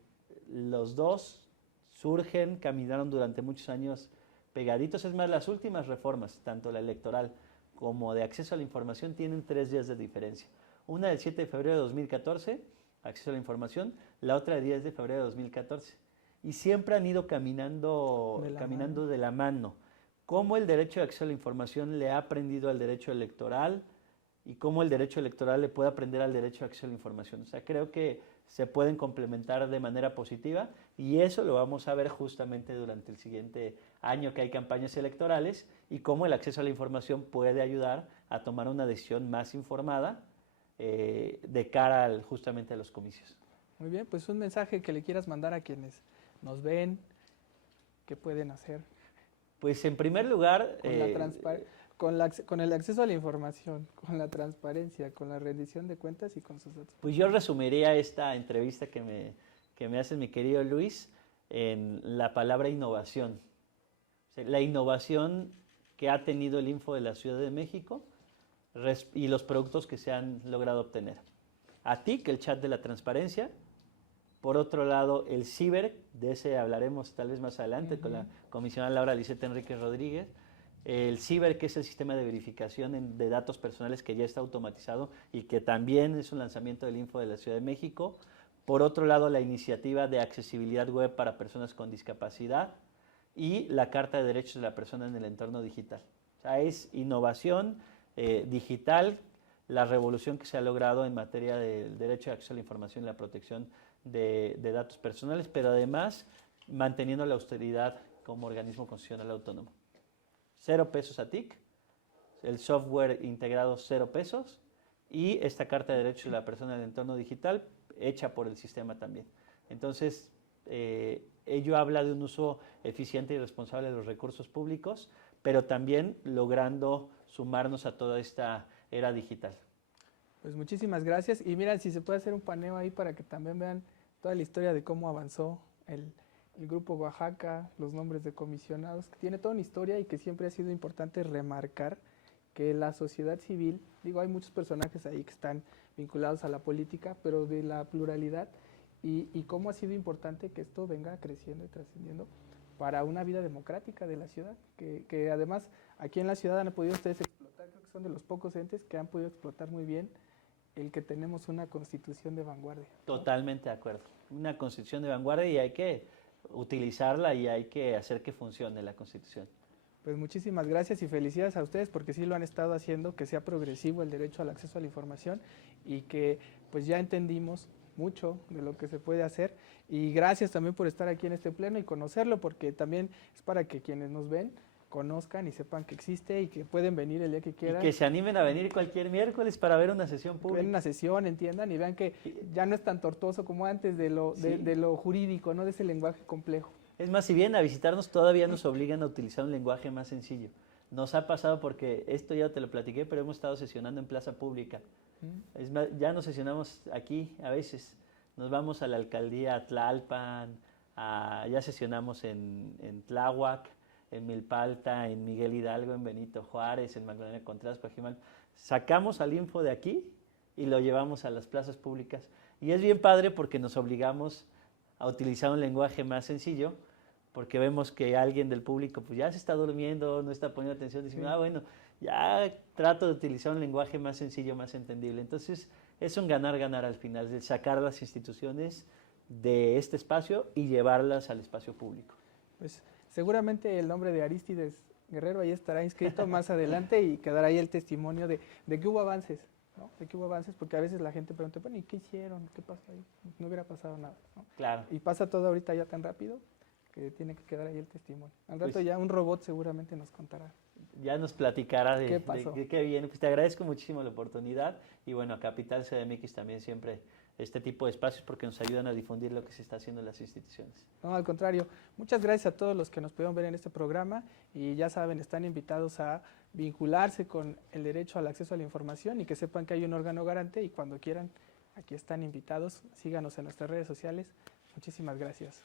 los dos surgen, caminaron durante muchos años pegaditos. Es más, las últimas reformas, tanto la electoral como de acceso a la información, tienen 3 días de diferencia. Una del 7 de febrero de 2014, acceso a la información, la otra del 10 de febrero de 2014. Y siempre han ido caminando de la mano. Cómo el derecho de acceso a la información le ha aprendido al derecho electoral y cómo el derecho electoral le puede aprender al derecho de acceso a la información. O sea, creo que se pueden complementar de manera positiva y eso lo vamos a ver justamente durante el siguiente año que hay campañas electorales y cómo el acceso a la información puede ayudar a tomar una decisión más informada de cara justamente a los comicios. Muy bien, pues un mensaje que le quieras mandar a quienes nos ven, ¿qué pueden hacer? Pues en primer lugar... Con el acceso a la información, con la transparencia, con la rendición de cuentas y con sus datos. Pues yo resumiría esta entrevista que me hace mi querido Luis en la palabra innovación. O sea, la innovación que ha tenido el Info de la Ciudad de México y los productos que se han logrado obtener. ATIC, el chat de la transparencia. Por otro lado, el CIBER, de ese hablaremos tal vez más adelante con la comisionada Laura Lisette Enríquez Rodríguez. El CIBER, que es el sistema de verificación de datos personales que ya está automatizado y que también es un lanzamiento del Info de la Ciudad de México. Por otro lado, la iniciativa de accesibilidad web para personas con discapacidad y la Carta de Derechos de la Persona en el entorno digital. O sea, es innovación digital, la revolución que se ha logrado en materia del derecho de acceso a la información y la protección de datos personales, pero además manteniendo la austeridad como organismo constitucional autónomo. 0 pesos a TIC, el software integrado 0 pesos y esta Carta de Derechos de la Persona en el entorno digital hecha por el sistema también. Entonces, ello habla de un uso eficiente y responsable de los recursos públicos, pero también logrando sumarnos a toda esta era digital. Pues muchísimas gracias y mira, si se puede hacer un paneo ahí para que también vean toda la historia de cómo avanzó el Grupo Oaxaca, los nombres de comisionados, que tiene toda una historia y que siempre ha sido importante remarcar que la sociedad civil, digo, hay muchos personajes ahí que están vinculados a la política, pero de la pluralidad y cómo ha sido importante que esto venga creciendo y trascendiendo para una vida democrática de la ciudad, que además aquí en la ciudad han podido ustedes explotar, creo que son de los pocos entes que han podido explotar muy bien el que tenemos una constitución de vanguardia. Totalmente de acuerdo. Una constitución de vanguardia y hay que utilizarla y hay que hacer que funcione la constitución. Pues muchísimas gracias y felicidades a ustedes porque sí lo han estado haciendo, que sea progresivo el derecho al acceso a la información y que pues ya entendimos mucho de lo que se puede hacer, y gracias también por estar aquí en este pleno y conocerlo, porque también es para que quienes nos ven conozcan y sepan que existe y que pueden venir el día que quieran. Y que se animen a venir cualquier miércoles para ver una sesión pública. Ven una sesión, entiendan y vean que ya no es tan tortuoso como antes de lo jurídico, ¿no? De ese lenguaje complejo. Es más, si vienen a visitarnos, todavía nos obligan a utilizar un lenguaje más sencillo. Nos ha pasado porque, esto ya te lo platiqué, pero hemos estado sesionando en plaza pública. Es más, ya nos sesionamos aquí a veces. Nos vamos a la alcaldía a Tlalpan, ya sesionamos en Tláhuac, en Milpalta, en Miguel Hidalgo, en Benito Juárez, en Magdalena Contreras, Coajimal. Sacamos al info de aquí y lo llevamos a las plazas públicas. Y es bien padre porque nos obligamos a utilizar un lenguaje más sencillo, porque vemos que alguien del público pues ya se está durmiendo, no está poniendo atención, decimos, bueno, ya trato de utilizar un lenguaje más sencillo, más entendible. Entonces, es un ganar-ganar al final, de sacar las instituciones de este espacio y llevarlas al espacio público. Pues seguramente el nombre de Arístides Guerrero ahí estará inscrito más adelante y quedará ahí el testimonio de que hubo avances, ¿no? De que hubo avances, porque a veces la gente pregunta, bueno, ¿y qué hicieron? ¿Qué pasó ahí? No hubiera pasado nada, ¿no? Claro. Y pasa todo ahorita ya tan rápido que tiene que quedar ahí el testimonio. Al rato Pues, ya un robot seguramente nos contará. Ya nos platicará de qué viene. Pues te agradezco muchísimo la oportunidad y bueno, a Capital CDMX también siempre este tipo de espacios porque nos ayudan a difundir lo que se está haciendo en las instituciones. No, al contrario. Muchas gracias a todos los que nos pudieron ver en este programa y ya saben, están invitados a vincularse con el derecho al acceso a la información y que sepan que hay un órgano garante y cuando quieran, aquí están invitados. Síganos en nuestras redes sociales. Muchísimas gracias.